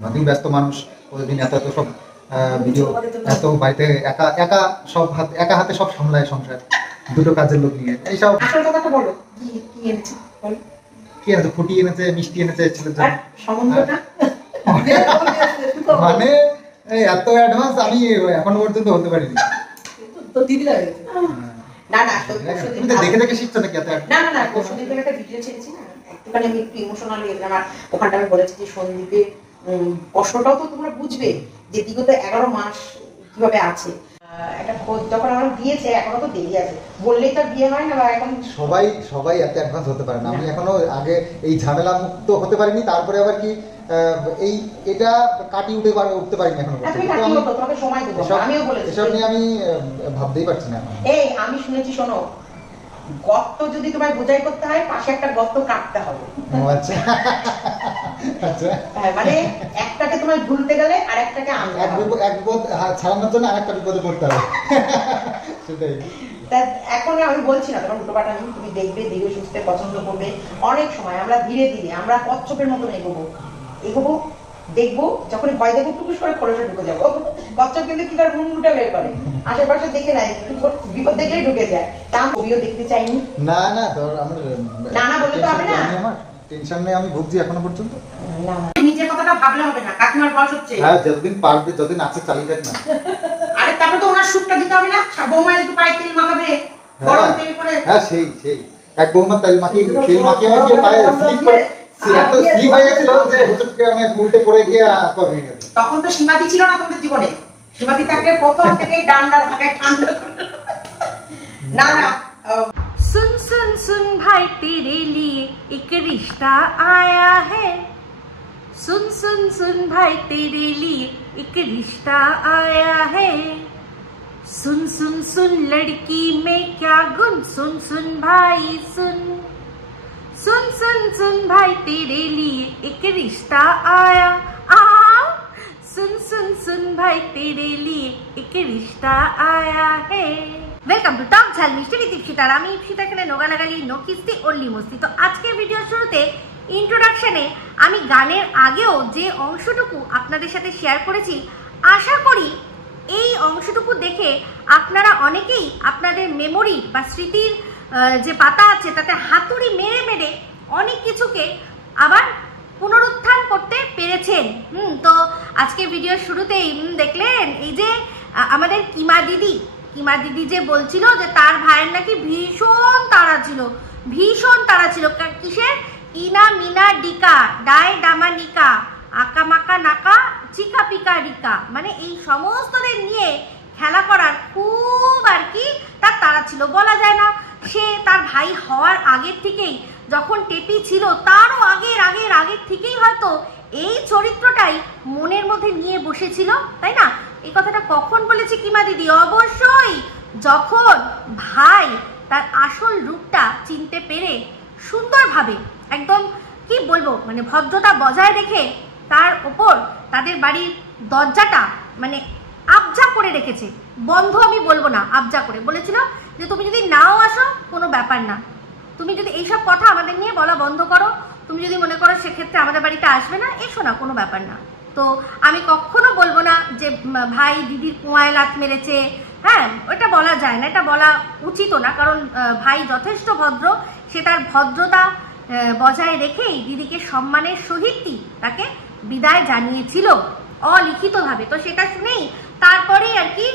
অনেক ব্যস্ত মানুষ, প্রতিদিন এত এত সব ভিডিও, এত বাড়িতে একা একা সব একা হাতে সব সামলায় সংসার, দুটো কাজের লোক নিয়ে। এইসব আসল কথাটা বলো, কি এনেছে বলো। কি এনেছে? ফুটি এনেছে, মিষ্টি এনেছে ছেলের জন্য। সম্বন্ধটা মানে এত অ্যাডভান্স আমি এখনো পর্যন্ত হতে পারিনি। তো দিদি লাগে না না, তুমি তো দেখে দেখে শিখছো নাকি? এত না না না, সন্দীপের একটা ভিডিও ছেড়েছি না, একটুখানি আমি একটু ইমোশনাল হয়ে গেলাম। ওখানটা আমি বলেছি যে সন্দীপে কষ্টটাও তো তোমরা বুঝবে যে বিগত 11 মাস কিভাবে আছে। একটা খোঁজ যখন আমার দিয়েছে, এখনো তো দেরি আছে, বললেই তো বিয়ে হয় না। বা এখন সবাই এত অ্যাডভান্স হতে পারে না। আমি এখনো আগে এই ঝামেলা মুক্ত হতে পারিনি, তারপরে আবার কি এই এটা কাটিয়ে উঠতে পারিনি এখনো। এসব নিয়ে আমি ভাবতেই পারছি না। এই আমি শুনেছি, শোনো, গর্ত যদি তোমায় বোঝাই করতে হয়, পাশে একটা গর্ত কাটতে হবে। আচ্ছা আচ্ছা, মানে একটাকে তোমায় ভুলতে গেলে আর একটাকে এক বিপদ ছাড়ানোর জন্য আরেকটা বিপদে পড়তে হবে। সেটাই। এখন আমি বলছি না তোমার উল্টোপাটা, তুমি দেখবে, ধীরে সুস্থে পছন্দ করবে। অনেক সময় আমরা ধীরে ধীরে আমরা কচ্ছপের মতন এগোবো দেখবো, যখন ভয় দেখবো টুকুস করে খরচে ঢুকে যাবো। কচ্ছপ কিন্তু কি তার মুন্ডুটা বের করে, আশেপাশে দেখে নাই, বিপদ দেখলেই ঢুকে যায়। তা আমিও দেখতে চাইনি। না না, তোর আমার না না বলে তো হবে না। আমার টেনশন নেই, আমি ভুগছি এখনো পর্যন্ত। নিজের কথাটা ভাবলে হবে না, কাকিমার বয়স হচ্ছে। হ্যাঁ, যতদিন পারবে, যতদিন আছে চালিয়ে যাক না। আরে তারপরে তো ওনার সুপটা দিতে হবে না, বৌমা একটু পায়ে তেল মাখাবে, গরম তেল করে। হ্যাঁ সেই এক বৌমা তেল মাখিয়ে আমার পায়ে স্লিপ করে, এত স্লিপ হয়ে গেছিল যে হুটকে আমি উল্টে পড়ে গিয়ে কমে গেছে। তখন তো সীমাতি ছিল না তোমাদের জীবনে। সীমাতি থাকলে প্রথম থেকে ডান্ডার ভাগে ঠান্ডা। না না, सुन सुन सुन भाई तेरे लिए एक रिश्ता आया है। सुन सुन सुन भाई तेरे लिए एक रिश्ता आया है। सुन सुन सुन लड़की में क्या गुण, सुन सुन भाई सुन। सुन सुन सुन भाई तेरे लिए एक रिश्ता आया। सुन सुन सुन भाई तेरे लिए एक रिश्ता आया है। ওয়েলকাম টু টক ঝাল মিষ্টি উইথ ইপসিতার। আমি ইপসিতা, এখানে নোগালাগালি, নো কিস্তি, অনলি মস্তি। তো আজকের ভিডিওর শুরুতে ইন্ট্রোডাকশনে আমি গানের আগেও যে অংশটুকু আপনাদের সাথে শেয়ার করেছি, আশা করি এই অংশটুকু দেখে আপনারা অনেকেই আপনাদের মেমোরি বা স্মৃতির যে পাতা আছে তাতে হাতুড়ি মেরে মেরে অনেক কিছুকে আবার পুনরুত্থান করতে পেরেছেন। তো আজকে ভিডিওর শুরুতেই দেখলেন এই যে আমাদের কিমা দিদি যে বলছিল যে তার ভাইয়ের নাকি ভীষণ তাড়া ছিল। কিসের? ইনা মিনা ডিকা ডাই ডামা নিকা আকা মাকা নাকা চিকা পিকা রিকা, মানে এই সমস্তদের নিয়ে খেলা করার খুব আর কি তার তাড়া ছিল। বলা যায় না সে তার ভাই হওয়ার আগের থেকেই, যখন টেপি ছিল তারও আগের থেকেই হয়তো এই চরিত্রটাই মনের মধ্যে নিয়ে বসেছিল, তাই না? এই কথাটা কখন বলেছি কিমা দিদি? অবশ্যই যখন ভাই তার আসল রূপটা চিনতে পেরে সুন্দরভাবে, একদম কি বলবো, মানে ভদ্রতা বজায় রেখে তার ওপর তাদের বাড়ির দরজাটা মানে আবজা করে রেখেছে। বন্ধ আমি বলবো না, আবজা করে বলেছিল যে তুমি যদি নাও আসো কোনো ব্যাপার না, তুমি যদি এইসব কথা আমাদের নিয়ে বলা বন্ধ করো, তুমি যদি মনে করো সেক্ষেত্রে আমাদের বাড়িতে আসবে না, এসো না, কোনো ব্যাপার না। তো আমি কখনো বলবো না যে ভাই দিদির কুয়ায় লাত মেরেছে। হ্যাঁ, ওটা বলা যায় না, এটা বলা উচিতও না, কারণ ভাই যথেষ্ট ভদ্র, সে তার ভদ্রতা বজায় রেখেই দিদিকে সম্মানের সহিত তাকে বিদায় জানিয়েছিল অলিখিতভাবে। তো সেটা শুনেই তারপরেই আর কি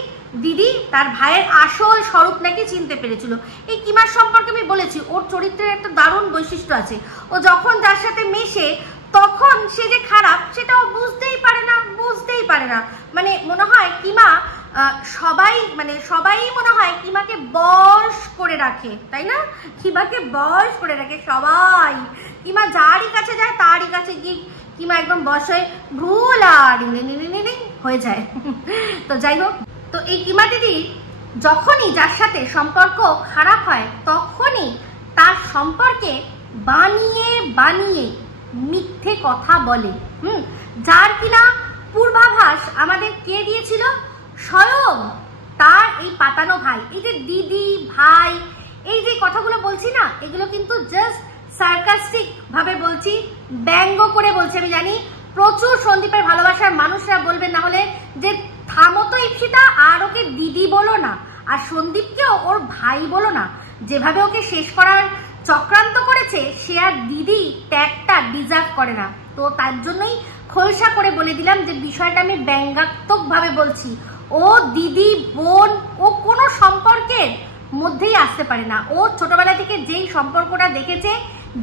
দিদি তার ভাইয়ের আসল স্বরূপ নাকি চিনতে পেরেছিল। এই কিমার সম্পর্কে আমি বলেছি, ওর চরিত্রের একটা দারুণ বৈশিষ্ট্য আছে। ও যখন যার সাথে মেশে তখন সে যে খারাপ সেটা ও বুঝতেই পারে না। মানে মনে হয় কিমা সবাই মনে হয় কিমাকে বশ করে রাখে, তাই না? কিমাকে বশ করে রাখে সবাই। কিমা যারই কাছে যায় তারই কাছে গিয়ে কিমা একদম বশ হয়ে ভুল আর হয়ে যায়। তো যাই হোক, তো এই কিমা দিদি যখনই যার সাথে সম্পর্ক খারাপ হয় তখনই তার সম্পর্কে বানিয়ে মিথ্যে কথা বলে। যার কিনা পূর্বাভাস আমাদের কে দিয়েছিল? স্বয়ং তার এই পাতানো ভাই। এই যে দিদি ভাই এই যে কথাগুলো বলছি না, এগুলো কিন্তু জাস্ট সার্কাস্টিক ভাবে বলছি, ব্যঙ্গ করে বলছি। আমি জানি প্রচুর সন্দীপের ভালোবাসার মানুষরা বলবেন না হলে যে থামো তো ইপসিতা, আর ওকে দিদি বলো না, আর সন্দীপকেও ওর ভাই বলো না। যেভাবে ওকে শেষ করার চক্রান্ত করেছে সে আর দিদি ট্যাগটা ডিজার্ভ করে না। তো তার জন্যই খোলসা করে বলে দিলাম যে বিষয়টা আমি ব্যঙ্গাত্মক ভাবে বলছি। ও দিদি বোন ও কোনো সম্পর্কের মধ্যেই আসতে পারে না। ও ছোটবেলা থেকে যেই সম্পর্কটা দেখেছে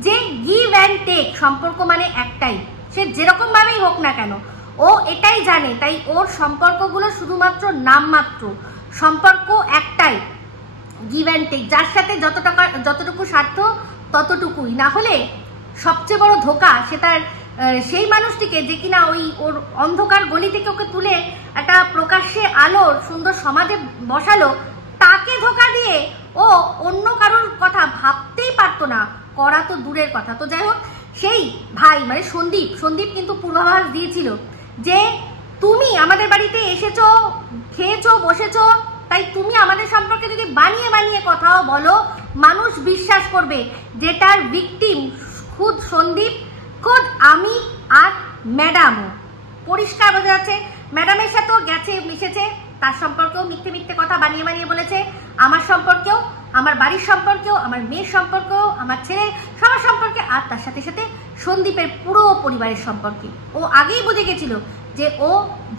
যে গিভ অ্যান্ড টেক সম্পর্ক মানে একটাই, সে যেরকম ভাবেই হোক না কেন ও এটাই জানে। তাই ওর সম্পর্কগুলো শুধুমাত্র নামমাত্র, সম্পর্ক একটাই গিভ অ্যান্ড টেক, যার সাথে যতটুকু স্বার্থ ততটুকুই। না হলে সবচেয়ে বড় ধোকা সে তার সেই মানুষটিকে যে কিনা ওর অন্ধকার গলি থেকে ওকে তুলে একটা প্রকাশ্যে আলোর সুন্দর সমাজে বসালো, তাকে ধোকা দিয়ে ও অন্য কারোর কথা ভাবতেই পারতো না, করা তো দূরের কথা। তো যাই হোক, সেই ভাই মানে সন্দীপ কিন্তু পূর্বাভাস দিয়েছিল যে তুমি আমাদের বাড়িতে এসেছো, খেয়েছো, বসেছো, তাই তুমি আমাদের সম্পর্কে যদি বানিয়ে বানিয়ে কথাও বলো মানুষ বিশ্বাস করবে। যেটার ভিকটিম খুদ সন্দীপ, খুদ আমি আর ম্যাডামও। পরিষ্কার বোঝা যাচ্ছে ম্যাডামের সাথেও গেছে, মিশেছে, তার সম্পর্কেও মিথ্যে মিথ্যে কথা বানিয়ে বানিয়ে বলেছে, আমার সম্পর্কেও, আমার বাড়ির সম্পর্কেও, আমার মেয়ের সম্পর্কেও, আমার ছেলে সবার সম্পর্কে, আর তার সাথে সাথে সন্দীপের পুরো পরিবারের সম্পর্কে। ও আগেই বুঝে গেছিল যে ও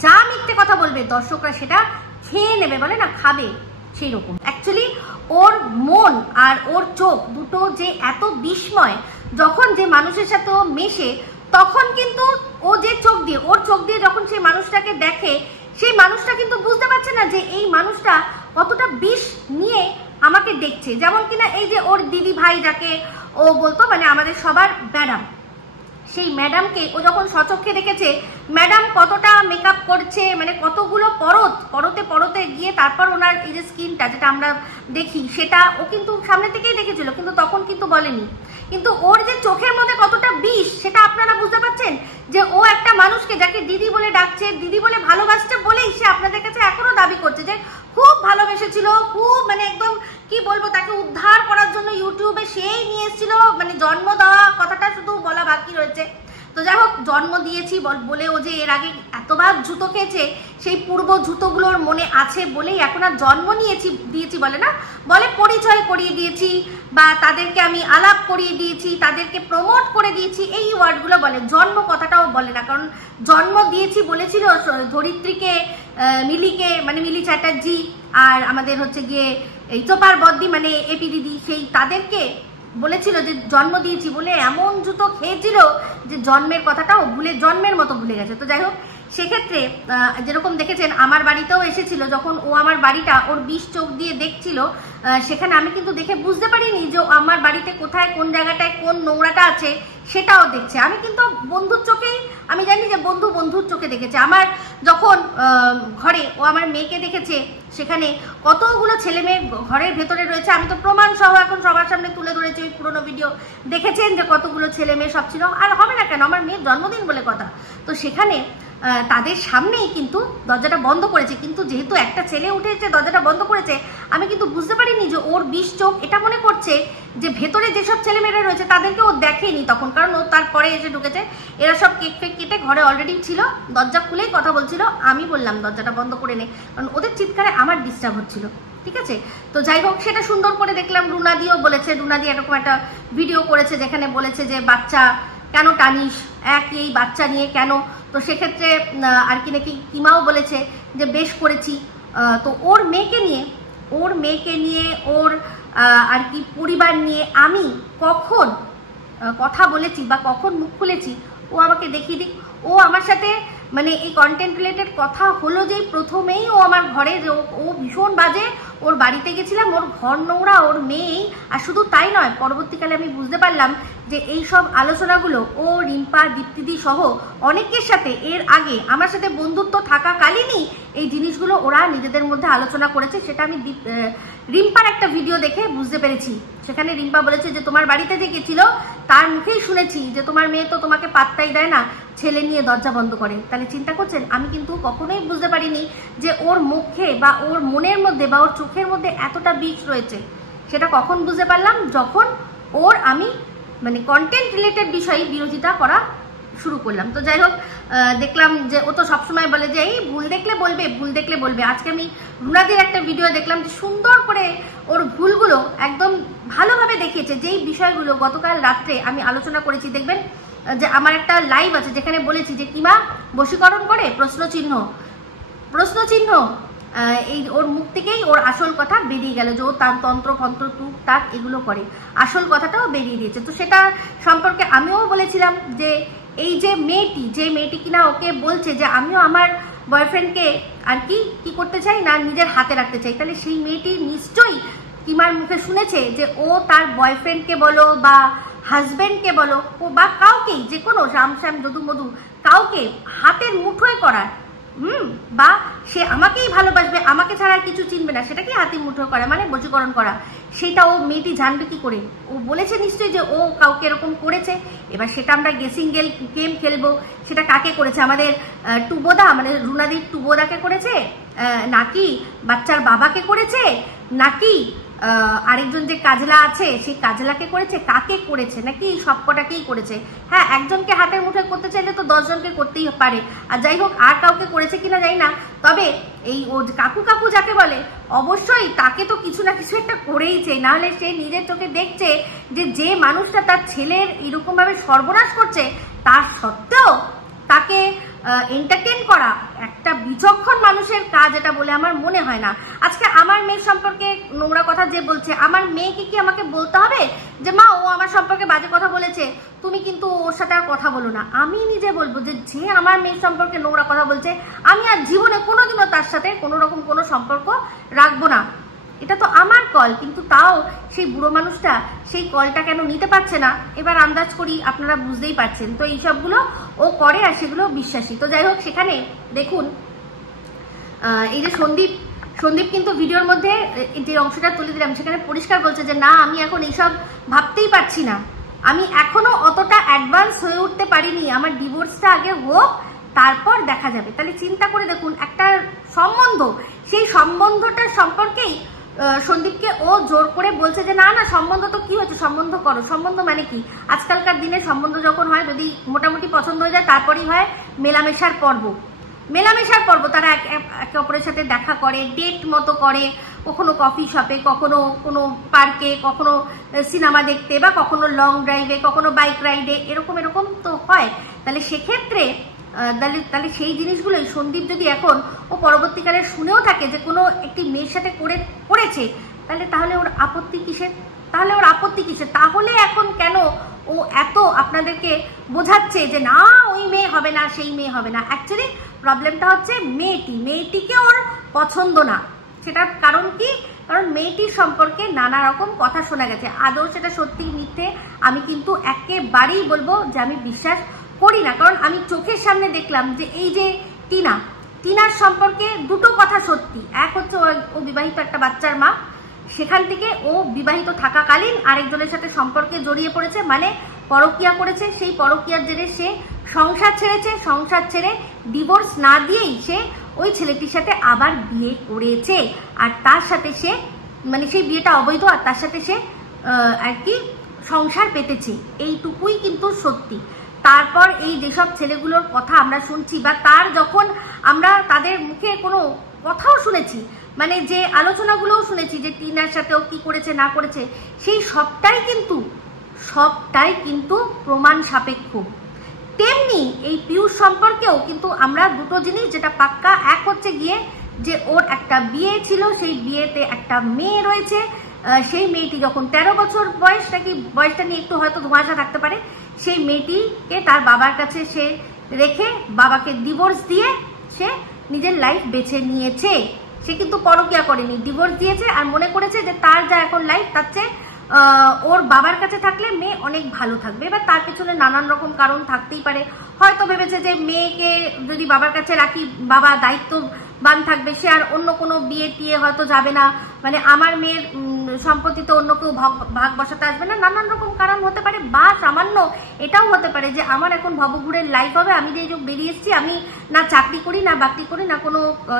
যা মিথ্যে কথা বলবে দর্শকরা সেটা খেয়ে নেবে, বলে না খাবে, সেই রকম। অ্যাকচুয়ালি ওর মন আর ওর চোখ দুটো যে এত বিস্ময়, যখন যে মানুষের সাথে ও মেশে তখন কিন্তু ও যে ওর চোখ দিয়ে যখন সেই মানুষটাকে দেখে, সেই মানুষটা কিন্তু বুঝতে পারছে না যে এই মানুষটা কতটা বিষ নিয়ে আমাকে দেখছে। যেমন কিনা এই যে ওর দিদি ভাই যাকে ও বলতো, মানে আমাদের সবার ম্যাডাম, সেই ম্যাডামকে ও যখন সচক্ষে দেখেছে ম্যাডাম কতটা মেকআপ করছে, মানে কতগুলো পরতে গিয়ে তারপর ওনার এই যে স্কিনটা যেটা আমরা দেখি সেটা ও কিন্তু সামনে থেকেই দেখেছিল, কিন্তু তখন কিন্তু বলেনি। কিন্তু ওর যে চোখের মধ্যে কতটা বিষ সেটা আপনারা বুঝতে পারছেন যে ও একটা মানুষকে যাকে দিদি বলে ডাকছে, দিদি বলে ভালোবাসছে বলেই সে আপনাদের কাছে এখনো দাবি করছে যে খুব ভালোবেসেছিল, খুব মানে একদম কি বলবো, তাকে উদ্ধার করার জন্য ইউটিউবে সেই নিয়ে এসেছিল, মানে জন্ম দেওয়া কথাটা শুধু বলা বাকি রয়েছে। তো যাই হোক, জন্ম দিয়েছি বলে ও যে এর আগে এতবার জুতো খেয়েছে সেই পূর্ব জুতোগুলোর মনে আছে বলেই এখন আর জন্ম দিয়েছি বলে না, বলে পরিচয় করিয়ে দিয়েছি বা তাদেরকে আমি আলাপ করিয়ে দিয়েছি, তাদেরকে প্রমোট করে দিয়েছি, এই ওয়ার্ডগুলো বলে। জন্ম কথাটাও বলে না, কারণ জন্ম দিয়েছি বলেছিল ধরিত্রীকে, মিলিকে, মানে মিলি চ্যাটার্জি, আর আমাদের হচ্ছে গিয়ে এই চোপার বদ্দি মানে এপি দিদি, সেই তাদেরকে বলেছিল যে জন্ম দিয়েছি বলে এমন জুতো খেয়েছিল যে জন্মের কথাটাও জন্মের মতো ভুলে গেছে। তো যাই হোক, সেক্ষেত্রে যেরকম দেখেছেন আমার বাড়িতেও এসেছিল, যখন ও আমার বাড়িটা ওর বিষ চোখ দিয়ে দেখছিল, সেখানে আমি কিন্তু দেখে বুঝতে পারিনি যে আমার বাড়িতে কোথায় কোন জায়গাটায় কোন নোংরাটা আছে সেটাও দেখছে। আমি কিন্তু বন্ধুর চোখেই, আমি জানি যে বন্ধুর চোখে দেখেছে। আমার যখন ঘরে ও আমার মেয়েকে দেখেছে, সেখানে কতগুলো ছেলে মেয়ে ঘরের ভেতরে রয়েছে, আমি তো প্রমাণ সহ এখন সবার সামনে তুলে ধরেছি, ওই পুরোনো ভিডিও দেখেছেন যে কতগুলো ছেলে মেয়ে সব ছিল, আর হবে না কেন, আমার মেয়ের জন্মদিন বলে কথা। তো সেখানে তাদের সামনেই কিন্তু দরজাটা বন্ধ করেছে, কিন্তু যেহেতু একটা ছেলে উঠে এসে দরজাটা বন্ধ করেছে, আমি কিন্তু বুঝতে পারিনি যে ওর বিষ চোখ এটা মনে করছে যে ভেতরে যেসব ছেলেমেয়েরা রয়েছে তাদেরকে ও দেখেনি তখন, কারণ ও তারপরে এসে ঢুকেছে। এরা সব কেক ফেক কেটে ঘরে অলরেডি ছিল, দরজা খুলেই কথা বলছিল। আমি বললাম দরজাটা বন্ধ করে নে, কারণ ওদের চিৎকারে আমার ডিস্টার্ব হচ্ছিল। ঠিক আছে, তো যাই হোক, সেটা সুন্দর করে দেখলাম। রুনাদিও বলেছে, রুনাদি এরকম একটা ভিডিও করেছে যেখানে বলেছে যে বাচ্চা কেন টানিস, এই বাচ্চা নিয়ে কেন। তো সেক্ষেত্রে আর কি নাকি কিমাও বলেছে যে বেশ করেছি। তো ওর মেয়েকে নিয়ে ওর আর কি পরিবার নিয়ে আমি কখন কথা বলেছি বা কখন মুখ খুলেছি ও আমাকে দেখিয়ে দিক। ও আমার সাথে মানে এই কন্টেন্ট রিলেটেড কথা হলো যেই প্রথমেই ও আমার ঘরে, যে ও ভীষণ বাজে, ওর বাড়িতে গেছিলাম, ওর ঘর নোংরা, ওর মেয়েই। আর শুধু তাই নয়, পরবর্তীকালে আমি বুঝতে পারলাম যে এই সব আলোচনাগুলো ও রিম্পা, দীপ্তিদি সহ অনেকের সাথে এর আগে আমার সাথে বন্ধুত্ব থাকাকালীনই এই জিনিসগুলো ওরা নিজেদের মধ্যে আলোচনা করেছে। সেটা আমি রিম্পার একটা ভিডিও দেখে বুঝতে পেরেছি। সেখানে রিম্পা বলেছে যে তোমার বাড়িতে যে গেছিল তার মুখেই শুনেছি যে তোমার মেয়ে তো তোমাকে পাত্তাই দেয় না, ছেলে নিয়ে দরজা বন্ধ করে। তাহলে চিন্তা করছেন, আমি কিন্তু কখনোই বুঝতে পারিনি যে ওর মুখে বা ওর মনের মধ্যে বা ওর চোখের মধ্যে এতটা বিষ রয়েছে। সেটা কখন বুঝতে পারলাম, যখন ওর আমি মানে কন্টেন্ট রিলেটেড বিষয়ে বিরোধিতা করা শুরু করলাম। তো যাই হোক, দেখলাম যে ও তো সবসময় বলে যে এই ভুল দেখলে বলবে, ভুল দেখলে বলবে। আজকে আমি রুনাদির একটা ভিডিও দেখলাম যে সুন্দর করে ওর ভুলগুলো একদম ভালোভাবে দেখিয়েছে, যেই বিষয়গুলো গতকাল রাত্রে আমি আলোচনা করেছি। দেখবেন যে আমার একটা লাইভ আছে যেখানে বলেছি যে কিমা বশীকরণ করে প্রশ্নচিহ্ন এই ওর মুখ থেকেই ওর আসল কথা বেরিয়ে গেল, যে ও তার তন্ত্র ফন্ত্র টুকটাক এগুলো করে, আসল কথাটাও বেরিয়ে দিয়েছে। তো সেটা সম্পর্কে আমিও বলেছিলাম যে এই যে মেয়েটি কিনা ওকে বলছে যে আমিও আমার বয়ফ্রেন্ডকে আর কি করতে চাই না, নিজের হাতে রাখতে চাই, তাহলে সেই মেয়েটি নিশ্চয়ই কিমার মুখে শুনেছে যে ও তার বয়ফ্রেন্ডকে বলো বা হাজবেন্ডকে বলো বা কাউকেই, যে কোনো রামশ্যাম যদু মধু কাউকে হাতের মুঠোয় করার, বা সে আমাকেই ভালোবাসবে, আমাকে ছাড়া কিছু চিনবে না, সেটা কি হাতের মুঠোয় করা মানে বশীকরণ করা? সেটা ও মেয়েটি জানবে কি করে? ও বলেছে নিশ্চয়ই যে ও কাউকে এরকম করেছে। এবার সেটা আমরা গেসিং গেম খেলবো, সেটা কাকে করেছে? আমাদের টুবোদা, মানে রুনাদির টুবোদাকে করেছে, নাকি বাচ্চার বাবাকে করেছে, নাকি আরেকজন যে কাজলা আছে সেই কাজলাকে করেছে, কাকে করেছে, নাকি সবকটাকেই করেছে? হ্যাঁ, একজনকে হাতের মুঠোয় করতে চাইলে তো 10 জনকে করতেই পারে। আর যাই হোক, আর কাউকে করেছে কিনা জানি না, তবে এই ও কাকু যাকে বলে অবশ্যই তাকে তো কিছু না কিছু একটা করেইছে, নাহলে সে নিজের চোখে দেখছে যে মানুষটা তার ছেলের এরকম ভাবে সর্বনাশ করছে, তার সত্ত্বেও তাকে এন্টারটেইন করা একটা বিচক্ষণ মানুষের কাজ, এটা বলে আমার মনে হয় না। আজকে আমার মেয়ের সম্পর্কে নোংরা কথা যে বলছে, আমার মেয়েকে কি আমাকে বলতে হবে যে মা ও আমার সম্পর্কে বাজে কথা বলেছে, তুমি কিন্তু ওর সাথে আর কথা বলো না? আমি নিজে বলবো যে আমার মেয়ের সম্পর্কে নোংরা কথা বলছে, আমি আর জীবনে কোনোদিনও তার সাথে কোনো রকম কোনো সম্পর্ক রাখবো না। এটা তো আমার কল, কিন্তু তাও সেই বুড়ো মানুষটা সেই কলটা কেন নিতে পারছে না? এবার আন্দাজ করি, আপনারা বুঝতেই পারছেন। তো এই সবগুলো ও করে আর সেগুলো বিশ্বাসী। তো যাই হোক, সেখানে দেখুন এই যে সন্দীপ কিন্তু ভিডিওর মধ্যে যে অংশটা তুলে দিলাম সেখানে পরিষ্কার বলছে যে না, আমি এখন এইসব ভাবতেই পারছি না, আমি এখনো অতটা অ্যাডভান্স হয়ে উঠতে পারিনি, আমার ডিভোর্সটা আগে হোক, তারপর দেখা যাবে। তাহলে চিন্তা করে দেখুন, একটা সম্বন্ধ, সেই সম্বন্ধটার সম্পর্কেই সন্দীপকে ও জোর করে বলছে যে না সম্বন্ধ তো কি হচ্ছে, সম্বন্ধ করো। সম্বন্ধ মানে কি? আজকালকার দিনে সম্বন্ধ যখন হয়, যদি মোটামুটি পছন্দ হয়ে যায় তারপরেই হয় মেলামেশার পর্ব। তারা একে অপরের সাথে দেখা করে, ডেট মতো করে, কখনো কফি শপে, কখনো কোনো পার্কে, কখনো সিনেমা দেখতে, বা কখনো লং ড্রাইভে, কখনো বাইক রাইডে, এরকম তো হয়। তাহলে সেক্ষেত্রে তাহলে সেই জিনিসগুলোই সন্দীপ যদি এখন ও পরবর্তীকালে শুনেও থাকে যে কোনো একটি মেয়ের সাথে করেছে, তাহলে ওর আপত্তি কিসের? তাহলে এখন কেন ও এত আপনাদেরকে বোঝাচ্ছে যে না ওই মেয়ে হবে না, সেই মেয়ে হবে না? অ্যাকচুয়ালি প্রবলেমটা হচ্ছে মেয়েটিকে ওর পছন্দ না। সেটার কারণ কি? কারণ মেয়েটির সম্পর্কে নানা রকম কথা শোনা গেছে। আদৌ সেটা সত্যি মিথ্যে আমি কিন্তু একেবারেই বলবো যে আমি বিশ্বাস করি না। কারণ আমি চোখের সামনে দেখলাম যে এই যে টিনার সম্পর্কে দুটো কথা সত্যি। এক হচ্ছে ও বিবাহিত একটা বাচ্চার মা, সেখান থেকে ও বিবাহিত থাকাকালীন আরেকজনের সাথে সম্পর্কে জড়িয়ে পড়েছে, মানে পরকীয়া করেছে। সেই পরকীয়ার জেরে সে সংসার ছেড়েছে, সংসার ছেড়ে ডিভোর্স না দিয়েই সে ওই ছেলেটির সাথে আবার বিয়ে করেছে, আর তার সাথে সে মানে সেই বিয়েটা অবৈধ, আর তার সাথে সে আর কি সংসার পেতেছে। এইটুকুই কিন্তু সত্যি। তারপর এই যেসব ছেলেগুলোর কথা আমরা শুনছি, বা তার যখন আমরা তাদের মুখে কোনো কথাও শুনেছি, মানে যে আলোচনাগুলোও শুনেছি যে টিনার সাথেও কি করেছে না করেছে, সেই সবটাই কিন্তু প্রমাণ সাপেক্ষ। তেমনি এই পিয়ুষ সম্পর্কেও কিন্তু আমরা দুটো জিনিস যেটা পাক্কা, এক হচ্ছে গিয়ে যে ওর একটা বিয়ে ছিল, সেই বিয়েতে একটা মেয়ে রয়েছে, সেই মেয়েটি যখন 13 বছর বয়স, নাকি বয়সটা নিয়ে একটু হয়তো ধোঁয়াশা থাকতে পারে, সেই মেয়েটিকে তার বাবার কাছে সে রেখে বাবাকে ডিভোর্স দিয়ে সে নিজের লাইফ বেছে নিয়েছে। সে কিন্তু পরকীয়া করেনি, ডিভোর্স দিয়েছে, আর মনে করেছে যে তার যা এখন লাইফ তার চেয়ে ওর বাবার কাছে থাকলে মেয়ে অনেক ভালো থাকবে। এবার তার পেছনে নানান রকম কারণ থাকতেই পারে। হয়তো ভেবেছে যে মেয়েকে যদি বাবার কাছে রাখি বাবা দায়িত্ববান থাকবে, সে আর অন্য কোনো বিয়ে টিয়ে হয়তো যাবে না, মানে আমার মেয়ের সম্পত্তিতে অন্য কেউ ভাগ বসাতে আসবে না, নানান রকম কারণ হতে পারে। বা সামান্য কখনো এটাও হতে পারে যে আমার এখন ভবঘুরের লাইফ হবে, আমি যে বেরিয়ে এসেছি, আমি না চাকরি করি না বাকরি করি না কোনো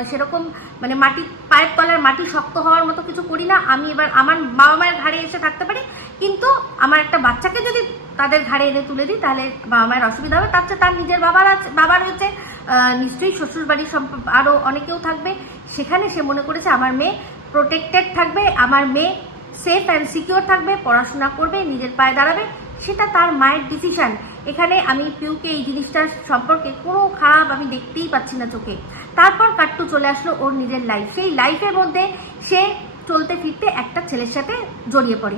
সেরকম মানে মাটি পায়ের তলার মাটি শক্ত হওয়ার মতো কিছু করি না, আমি এবার আমার বাবা মায়ের ঘাড়ে এসে থাকতে পারি, কিন্তু আমার একটা বাচ্চাকে যদি তাদের ঘাড়ে এনে তুলে দিই তাহলে বাবা মায়ের অসুবিধা হবে। তার চেয়ে তার নিজের বাবা রয়েছে, নিশ্চয়ই শ্বশুর বাড়ির আরও অনেকেও থাকবে, সেখানে সে মনে করেছে আমার মেয়ে প্রোটেক্টেড থাকবে, আমার মেয়ে সেফ অ্যান্ড সিকিউর থাকবে, পড়াশোনা করবে, নিজের পায়ে দাঁড়াবে, সেটা তার মায়ের ডিসিশন। এখানে আমি পিউকে এই জিনিসটার সম্পর্কে কোনো খারাপ আমি দেখতেই পাচ্ছি না চোখে। তারপর কাট্টু চলে আসলো ওর নিজের লাইফ, সেই লাইফের মধ্যে সে চলতে ফিরতে একটা ছেলের সাথে জড়িয়ে পড়ে।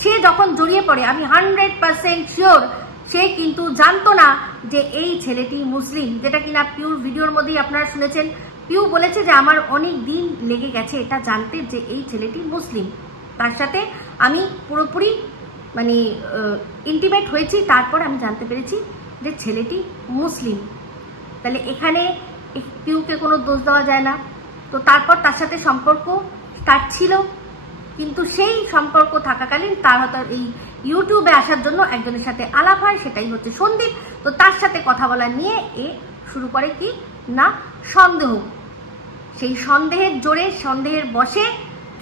সে যখন জড়িয়ে পড়ে আমি 100% শিওর সে কিন্তু জানতো না যে এই ছেলেটি মুসলিম, যেটা কিনা পিউর ভিডিওর মধ্যেই আপনারা শুনেছেন। পিউ বলেছে যে আমার অনেক দিন লেগে গেছে এটা জানতে যে এই ছেলেটি মুসলিম, তার সাথে আমি পুরোপুরি মানে ইন্টিমেট হয়েছি, তারপর আমি জানতে পেরেছি যে ছেলেটি মুসলিম। তাহলে এখানে পিউকে কোনো দোষ দেওয়া যায় না। তো তারপর তার সাথে সম্পর্ক স্টার্ট ছিল, কিন্তু সেই সম্পর্ক থাকাকালীন তার হয়তো এই ইউটিউবে আসার জন্য একজনের সাথে আলাপ হয়, সেটাই হচ্ছে সন্দীপ। তো তার সাথে কথা বলা নিয়ে এ শুরু করে কি না সন্দেহ, সেই সন্দেহের জোরে সন্দেহের বশে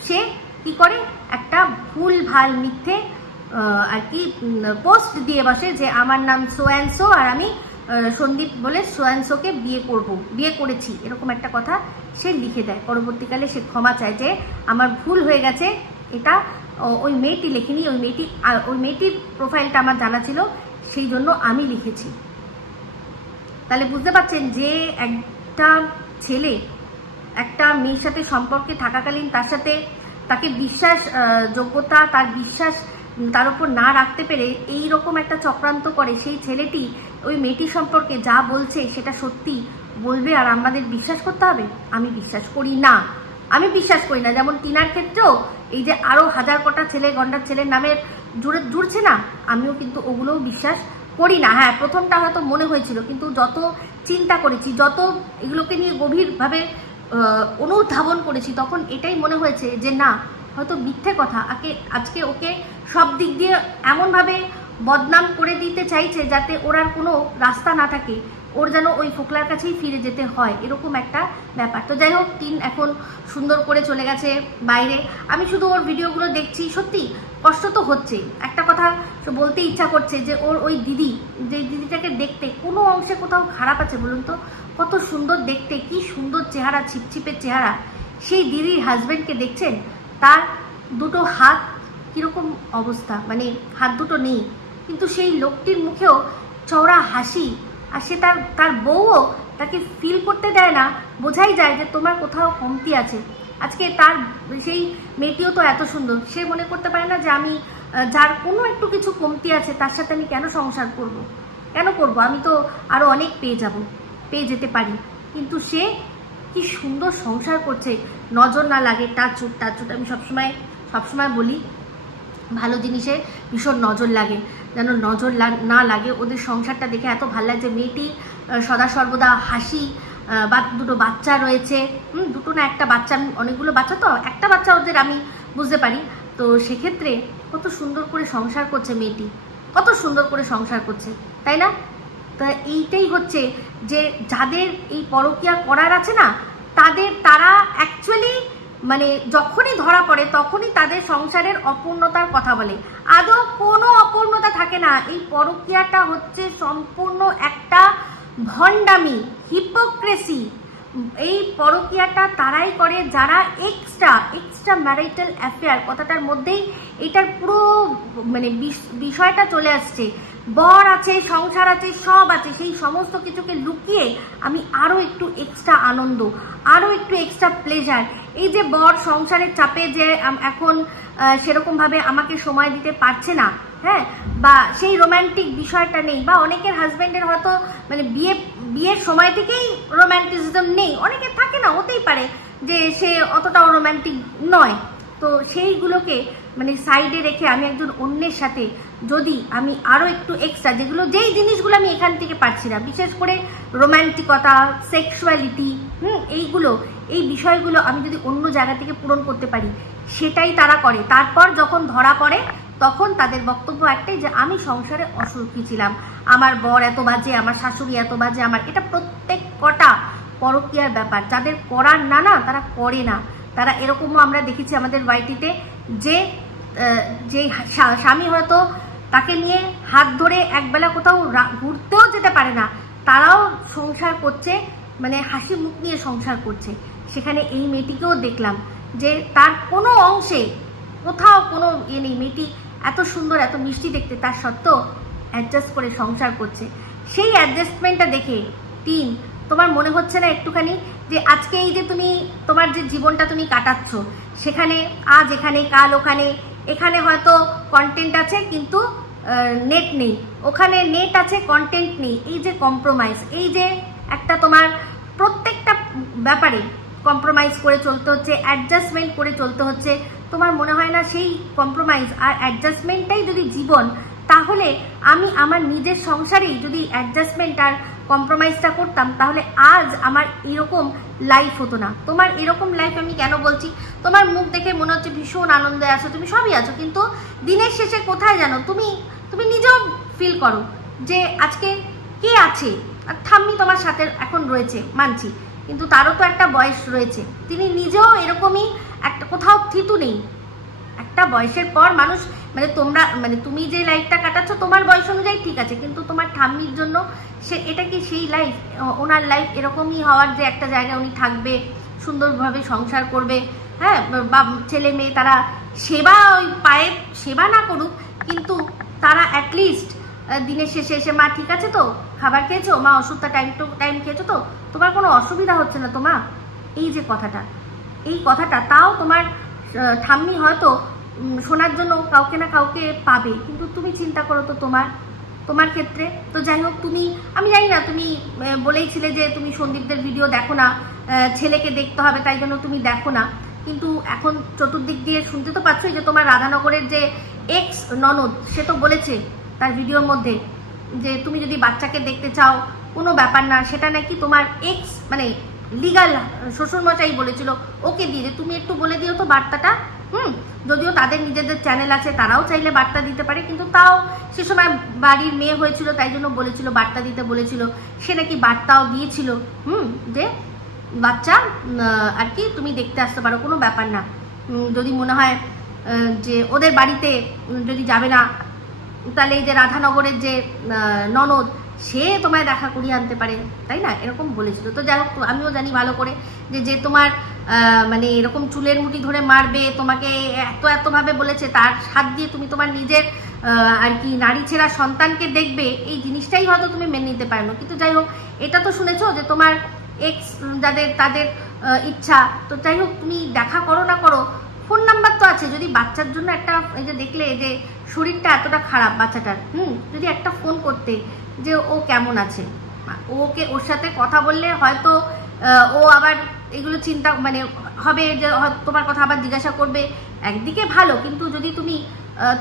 সে কি করে একটা ভুল ভাল মিথ্যে আর কি পোস্ট দিয়ে বসে যে আমার নাম সো অ্যান্ড সো আর আমি সন্দীপ বলে সো অ্যান্ড সোকে বিয়ে করেছি, এরকম একটা কথা সে লিখে দেয়। পরবর্তীকালে সে ক্ষমা চায় যে আমার ভুল হয়ে গেছে, এটা ওই মেয়েটি লেখিনি, ওই মেয়েটির প্রোফাইলটা আমার জানা ছিল, সেই জন্য আমি লিখেছি। তাহলে বুঝতে পারছেন যে একটা ছেলে একটা মেয়ের সাথে সম্পর্কে থাকাকালীন তার সাথে তাকে বিশ্বাস যোগ্যতা তার বিশ্বাস তার উপর না রাখতে পেরে এই রকম একটা চক্রান্ত করে, সেই ছেলেটি ওই মেয়েটির সম্পর্কে যা বলছে সেটা সত্যি বলবে আর আমাদের বিশ্বাস করতে হবে? আমি বিশ্বাস করি না, যেমন টিনার ক্ষেত্রেও এই যে আরো হাজার কটা ছেলে গন্ডার ছেলের নামের জুড়ছে না, আমিও কিন্তু ওগুলোও বিশ্বাস করি না। হ্যাঁ, প্রথমটা হয়তো মনে হয়েছিল, কিন্তু যত চিন্তা করেছি, যত এগুলোকে নিয়ে গভীরভাবে অনুধাবন করেছি, তখন এটাই মনে হয়েছে যে না, হয়তো মিথ্যে কথা। আজকে ওকে সব দিক দিয়ে এমনভাবে বদনাম করে দিতে চাইছে যাতে ওর আর কোনো রাস্তা না থাকে, ওর যেন ওই ফোকলার কাছেই ফিরে যেতে হয়, এরকম একটা ব্যাপার। তো যাই হোক, টিন এখন সুন্দর করে চলে গেছে বাইরে। আমি শুধু ওর ভিডিওগুলো দেখছি, সত্যি কষ্ট তো হচ্ছে। একটা কথা বলতে ইচ্ছা করছে যে ওর ওই দিদি, যে দিদিটাকে দেখতে কোনো অংশে কোথাও খারাপ আছে বলুন তো? কত সুন্দর দেখতে, কি সুন্দর চেহারা, ছিপছিপের চেহারা। সেই দিদির হাজবেন্ডকে দেখছেন, তার দুটো হাত কিরকম অবস্থা, মানে হাত দুটো নেই, কিন্তু সেই লোকটির মুখেও চওড়া হাসি, আর সে তার বউও তাকে ফিল করতে দেয় না, বোঝাই যায় যে তোমার কোথাও কমতি আছে। আজকে তার সেই মেয়েটিও তো এত সুন্দর, সে মনে করতে পারে না যে আমি যার কোনো একটু কিছু কমতি আছে তার সাথে আমি কেন সংসার করব, আমি তো আরো অনেক পেয়ে যেতে পারি। কিন্তু সে কি সুন্দর সংসার করছে, নজর না লাগে, টাচুট। আমি সবসময় বলি ভালো জিনিসে ভীষণ নজর লাগে, যেন নজর না লাগে। ওদের সংসারটা দেখে এত ভালো লাগছে। মেয়েটি সদা সর্বদা হাসি, বা দুটো বাচ্চা রয়েছে, দুটো না একটা বাচ্চা, অনেকগুলো বাচ্চা তো, একটা বাচ্চা ওদের আমি বুঝতে পারি। তো সেক্ষেত্রে কত সুন্দর করে সংসার করছে মেয়েটি, কত সুন্দর করে সংসার করছে, তাই না? তা এইটাই হচ্ছে যে যাদের এই পরকীয়া করার আছে না, তারা অ্যাকচুয়ালি মানে যখনই ধরা পড়ে তখনই তাদের সংসারের অপূর্ণতার কথা বলে। আদৌ কোনো অপূর্ণতা থাকে না। এই পরকীয়াটা হচ্ছে সম্পূর্ণ একটা ভণ্ডামি, হিপোক্রেসি। এই পরকীয়াটা তারাই করে যারা এক্সট্রা ম্যারিটাল অ্যাফেয়ার, কথাটার মধ্যেই এটার পুরো মানে বিষয়টা চলে আসছে। বর আছে, সংসার আছে, সব আছে, সেই সমস্ত কিছুকে লুকিয়ে আমি আরো একটু এক্সট্রা আনন্দ, আরো একটু এক্সট্রা প্লেজার। এই যে বর সংসারের চাপে যে এখন সেরকম ভাবে আমাকে সময় দিতে পারছে না, হ্যাঁ, বা সেই রোম্যান্টিক বিষয়টা নেই, বা অনেকের হাজবেন্ডের হয়তো মানে বিয়ের সময় থেকেই রোম্যান্টিসিজম নেই, অনেকের থাকে না, হতেই পারে যে সে অতটাও রোম্যান্টিক নয়। তো সেইগুলোকে মানে সাইডে রেখে আমি একজন অন্যের সাথে যদি আমি আরো একটু এক্সট্রা, যেই জিনিসগুলো আমি এখান থেকে পাচ্ছি না, বিশেষ করে রোম্যান্টিকতা, সেক্সুয়ালিটি, এই বিষয়গুলো আমি যদি অন্য জায়গা থেকে পূরণ করতে পারি, সেটাই তারা করে। তারপর যখন ধরা পড়ে তখন তাদের বক্তব্য একটাই যে আমি সংসারে অসুখী ছিলাম, আমার বর এত বাজে, আমার শাশুড়ি এত বাজে, আমার এটা প্রত্যেক কটা পরকীয়ার ব্যাপার। যাদের করার না তারা করে না। তারা এরকমও আমরা দেখেছি আমাদের ওয়াইটিতে যে স্বামী হয়তো তাকে নিয়ে হাত ধরে একবেলা কোথাও ঘুরতেও যেতে পারে না, তারাও সংসার করছে, মানে হাসি মুখ নিয়ে সংসার করছে। সেখানে এই মেয়েটিকেও দেখলাম যে তার কোনো অংশে কোথাও কোনো ইয়ে নেই, মেয়েটি এত সুন্দর এত মিষ্টি দেখতে, তার সত্ত্বেও অ্যাডজাস্ট করে সংসার করছে। সেই অ্যাডজাস্টমেন্টটা দেখে টিম, তোমার মনে হচ্ছে না একটুখানি যে আজকে এই যে তুমি তোমার যে জীবনটা তুমি কাটাচ্ছ, সেখানে আজ এখানে কাল ওখানে, এখানে হয়তো কন্টেন্ট আছে কিন্তু নেট নেই, ওখানে নেট আছে কন্টেন্ট নেই, এই যে কম্প্রোমাইজ, এই যে একটা তোমার প্রত্যেকটা ব্যাপারে কম্প্রোমাইজ করে চলতে হচ্ছে, অ্যাডজাস্টমেন্ট করে চলতে হচ্ছে, তোমার মনে হয় না সেই কম্প্রোমাইজ আর অ্যাডজাস্টমেন্টটাই যদি জীবন, তাহলে আমি আমার নিজের সংসারেই যদি অ্যাডজাস্টমেন্ট আর কম্প্রোমাইজটা করতাম তাহলে আজ আমার এরকম লাইফ হতো না। তোমার এরকম লাইফ আমি কেন বলছি, তোমার মুখ দেখে মনে হচ্ছে ভীষণ আনন্দে আছো, তুমি সবই আছো, কিন্তু দিনের শেষে কোথায় জানো তুমি নিজেও ফিল করো যে আজকে কে আছে। আর ঠাম্মি তোমার সাথে এখন রয়েছে মানছি, কিন্তু তারও তো একটা বয়স রয়েছে, তিনি নিজেও এরকমই একটা কোথাও থিতু নেই। একটা বয়সের পর মানুষ মানে তুমি যে লাইফটা কাটাচ্ছ তোমার বয়স অনুযায়ী ঠিক আছে, কিন্তু তোমার ঠাম্মির জন্য এটা কি সেই লাইফ? ওনার লাইফ এরকমই হওয়ার যে একটা জায়গায় উনি থাকবে, সুন্দরভাবে সংসার করবে, হ্যাঁ, বা ছেলে মেয়ে তারা সেবা, ওই পায়ের সেবা না করুক, কিন্তু তারা অ্যাটলিস্ট দিনের শেষে এসে মা ঠিক আছে তো, খাবার খেয়েছো মা, ওষুধটা টাইম টু টাইম খেয়েছো তো, তোমার কোনো অসুবিধা হচ্ছে না তো মা, এই যে কথাটা তাও তোমার ঠাম্মি হয়তো শোনার জন্য কাউকে না কাউকে পাবে, কিন্তু তুমি চিন্তা করো তো তোমার ক্ষেত্রে। তো যাই হোক, আমি জানি না, তুমি বলেইছিলে যে তুমি সন্দীপদের ভিডিও দেখো না, ছেলেকে দেখতে হবে তাই জন্য তুমি দেখো না, কিন্তু এখন চতুর্দিক দিয়ে শুনতে তো পাচ্ছই যে তোমার রাধানগরের যে এক্স ননদ, সে তো বলেছে তার ভিডিওর মধ্যে যে তুমি যদি বাচ্চাকে দেখতে চাও কোনো ব্যাপার না, সেটা নাকি তোমার এক্স মানে লিগাল শ্বশুরমশাই বলেছিল ওকে দিয়ে, যে তুমি একটু বলে দিও তো বার্তাটা। যদিও তাদের নিজেদের চ্যানেল আছে, তারাও চাইলে বার্তা দিতে পারে, কিন্তু তাও সে সময় বাড়ির মেয়ে হয়েছিল তাই জন্য বলেছিল, বার্তা দিতে বলেছিল, সে নাকি বার্তাও দিয়েছিল যে বাচ্চা আর কি তুমি দেখতে আসতে পারো, কোনো ব্যাপার না, যদি মনে হয় যে ওদের বাড়িতে যদি যাবে না তাহলে এই যে রাধানগরের যে ননদ সে তোমায় দেখা করিয়ে আনতে পারে, তাই না, এরকম বলেছিল। তো যাই হোক, আমিও জানি ভালো করে যে তোমার মানে এরকম চুলের মুঠি ধরে মারবে, তোমাকে এতভাবে বলেছে, তার হাত দিয়ে তুমি তোমার নিজের আর কি নারী ছেঁড়া সন্তানকে দেখবে, এই জিনিসটাই হয়তো তুমি মেনে নিতে পারো না। কিন্তু যাই হোক, এটা তো শুনেছো যে তোমার এক্স তাদের ইচ্ছা, তো যাই হোক তুমি দেখা করো না করো, ফোন নাম্বার তো আছে, যদি বাচ্চার জন্য একটা, এই যে দেখলে যে শরীরটা এতটা খারাপ বাচ্চাটার, যদি একটা ফোন করতে যে ও কেমন আছে, ওর সাথে কথা বললে হয়তো ও আবার এগুলো চিন্তা মানে হবে যে তোমার কথা আবার জিজ্ঞাসা করবে, একদিকে ভালো, কিন্তু যদি তুমি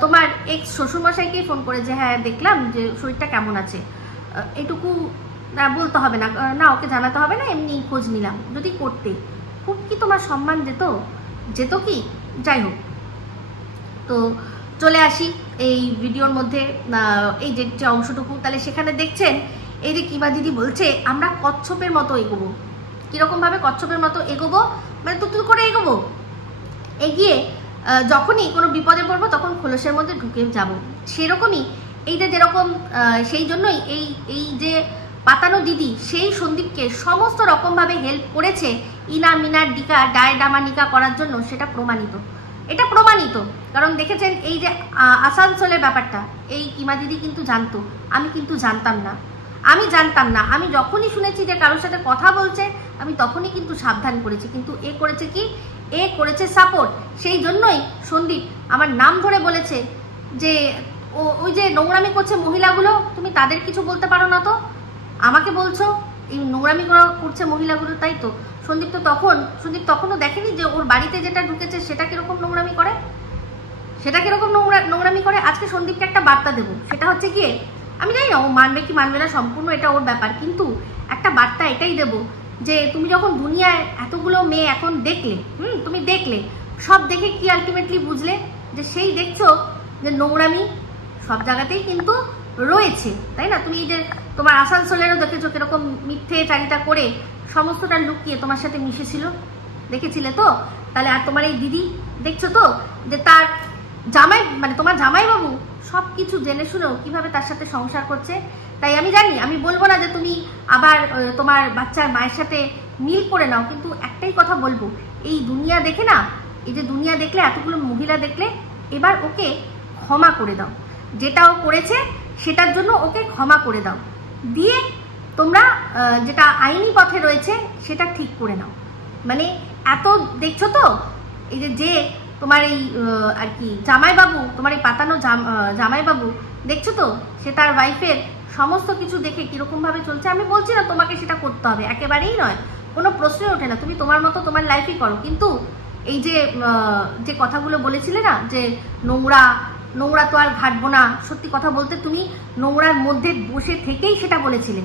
তোমার এক্স শ্বশুরমশাইকেই ফোন করে যে হ্যাঁ দেখলাম যে শরীরটা কেমন আছে, এটুকু বলতে হবে না, ওকে জানাতে হবে না, এমনি খোঁজ নিলাম, যদি করতে, খুব কি তোমার সম্মান যেত কি? যাই হোক, তো চলে আসি এই ভিডিওর মধ্যে, এই যে অংশটুকু, তাহলে সেখানে দেখছেন এই যে কিমা দিদি বলছে আমরা কচ্ছপের মতো এগোবো। কিরকমভাবে কচ্ছপের মতো এগোবো? মানে তুতুল করে এগোবো, এগিয়ে যখনই কোনো বিপদে পড়বো তখন খোলসের মধ্যে ঢুকে যাব, সেরকমই এইটা যেরকম, সেই জন্যই এই যে পাতানো দিদি সেই সন্দীপকে সমস্ত রকমভাবে হেল্প করেছে ইনা মিনার ডিকা ডায়ডামানিকা করার জন্য, সেটা প্রমাণিত, এটা প্রমাণিত। কারণ দেখেছেন এই যে আসানসোলের ব্যাপারটা, এই কিমা দিদি কিন্তু জানতো, আমি কিন্তু জানতাম না, আমি যখনই শুনেছি যে কারোর সাথে কথা বলছে আমি তখনই কিন্তু সাবধান করেছি, কিন্তু এ করেছে কি, এ করেছে সাপোর্ট। সেই জন্যই সন্দীপ আমার নাম ধরে বলেছে যে ওই যে নোংরামি করছে মহিলাগুলো, তুমি তাদের কিছু বলতে পারো না, তো আমাকে বলছো এই নোংরামি করছে মহিলাগুলো, তাই তো সন্দীপ তখনও দেখেনি যে ওর বাড়িতে যেটা ঢুকেছে সেটা কিরকম নোংরামি করে, আজকে সন্দীপকে একটা বার্তা দেবো, সেটা হচ্ছে গিয়ে, আমি জানি না ও মানবে কি মানবে না, সম্পূর্ণ এটা ওর ব্যাপার, কিন্তু একটা বার্তা এটাই দেবো যে তুমি যখন দুনিয়ায় এতগুলো মেয়ে এখন দেখলে, তুমি দেখলে, সব দেখে কি আলটিমেটলি বুঝলে যে সেই দেখছো যে নোংরামি সব জায়গাতেই কিন্তু রয়েছে, তাই না? তুমি এই যে তোমার আসানসোলেরও দেখেছো কিরকম মিথ্যে চারিতা করে সমস্তটা লুকিয়ে তোমার সাথে মিশেছিল, দেখেছিলে তো? তাহলে আর তোমার এই দিদি দেখছো তো যে তার জামাই মানে তোমার জামাইবাবু সব কিছু জেনে শুনেও কিভাবে তার সাথে সংসার করছে। তাই আমি জানি, আমি বলবো না যে তুমি আবার তোমার বাচ্চার মায়ের সাথে মিল করে নাও, কিন্তু একটাই কথা বলবো, এই দুনিয়া দেখে না, এই যে দুনিয়া দেখলে, এতগুলো মহিলা দেখলে, এবার ওকে ক্ষমা করে দাও। যেটা ও করেছে সেটার জন্য ওকে ক্ষমা করে দাও, দিয়ে তোমরা যেটা আইনি পথে রয়েছে সেটা ঠিক করে নাও। মানে এত দেখছো তো এই যে তোমার এই আর কি জামাইবাবু, তোমার এই পাতানো জামাইবাবু দেখছো তো, সে তার ওয়াইফের সমস্ত কিছু দেখে কিরকম ভাবে চলছে। আমি বলছি না তোমাকে সেটা করতে হবে, একেবারেই নয়, কোনো প্রশ্নই ওঠে না, তুমি তোমার মতো তোমার লাইফই করো। কিন্তু এই যে কথাগুলো বলেছিলে না যে নোংরা নোংরা তো আর ঘাটবো না, সত্যি কথা বলতে তুমি নোংরার মধ্যে বসে থেকেই সেটা বলেছিলে।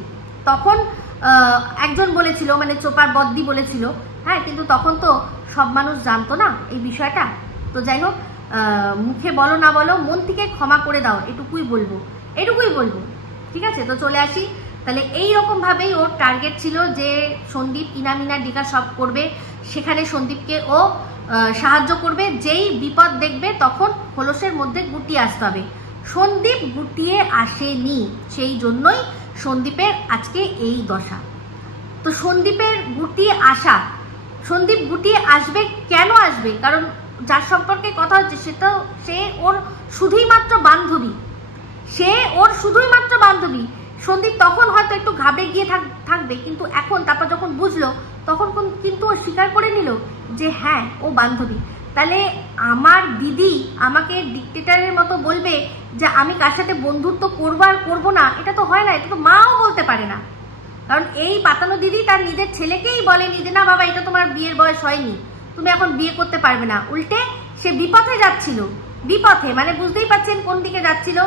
তখন একজন বলেছিল, মানে চোপার বদ্দি বলেছিল, হ্যাঁ, কিন্তু তখন তো সব মানুষ জানতো না এই বিষয়টা। তো যাই হোক, মুখে বলো না বলো, মন থেকে ক্ষমা করে দাও, এটুকুই বলবো, ঠিক আছে? তো চলে আসি তাহলে। এইরকম ভাবেই ওর টার্গেট ছিল যে সন্দীপ ইনামিনা ডিকা সব করবে, সেখানে সন্দীপকে ও সাহায্য করবে, যেই বিপদ দেখবে তখন খোলসের মধ্যে গুটিয়ে আসতে হবে। সন্দীপ গুটিয়ে আসেনি, সেই জন্যই সন্দীপের আজকে এই দশা। তো সন্দীপের গুটিয়ে আসা, সন্দীপ গুটিয়ে আসবে কেন আসবে? কারণ যার সম্পর্কে কথা হচ্ছে সে ওর শুধুই মাত্র বান্ধবী, সন্দীপ তখন হয়তো একটু ঘাবড়ে গিয়ে থাকবে, কিন্তু এখন তারপর যখন বুঝলো তখন কিন্তু ও স্বীকার করে নিল যে হ্যাঁ ও বান্ধবী। তাহলে আমার দিদি আমাকে ডিক্টেটরের মতো বলবে যে আমি কার সাথে বন্ধুত্ব করবো আর করবো না, এটা তো হয় না, এটা তো মাও বলতে পারে না। কারণ এই পাতানো দিদি তার নিজের ছেলেকেই বলেনি যে না বাবা এটা তোমার বিয়ের বয়স হয়নি, তুমি এখন বিয়ে করতে পারবে না। উল্টে সে বিপথে যাচ্ছিল, বিপথে মানে বুঝতেই পারছেন কোন দিকে যাচ্ছিল।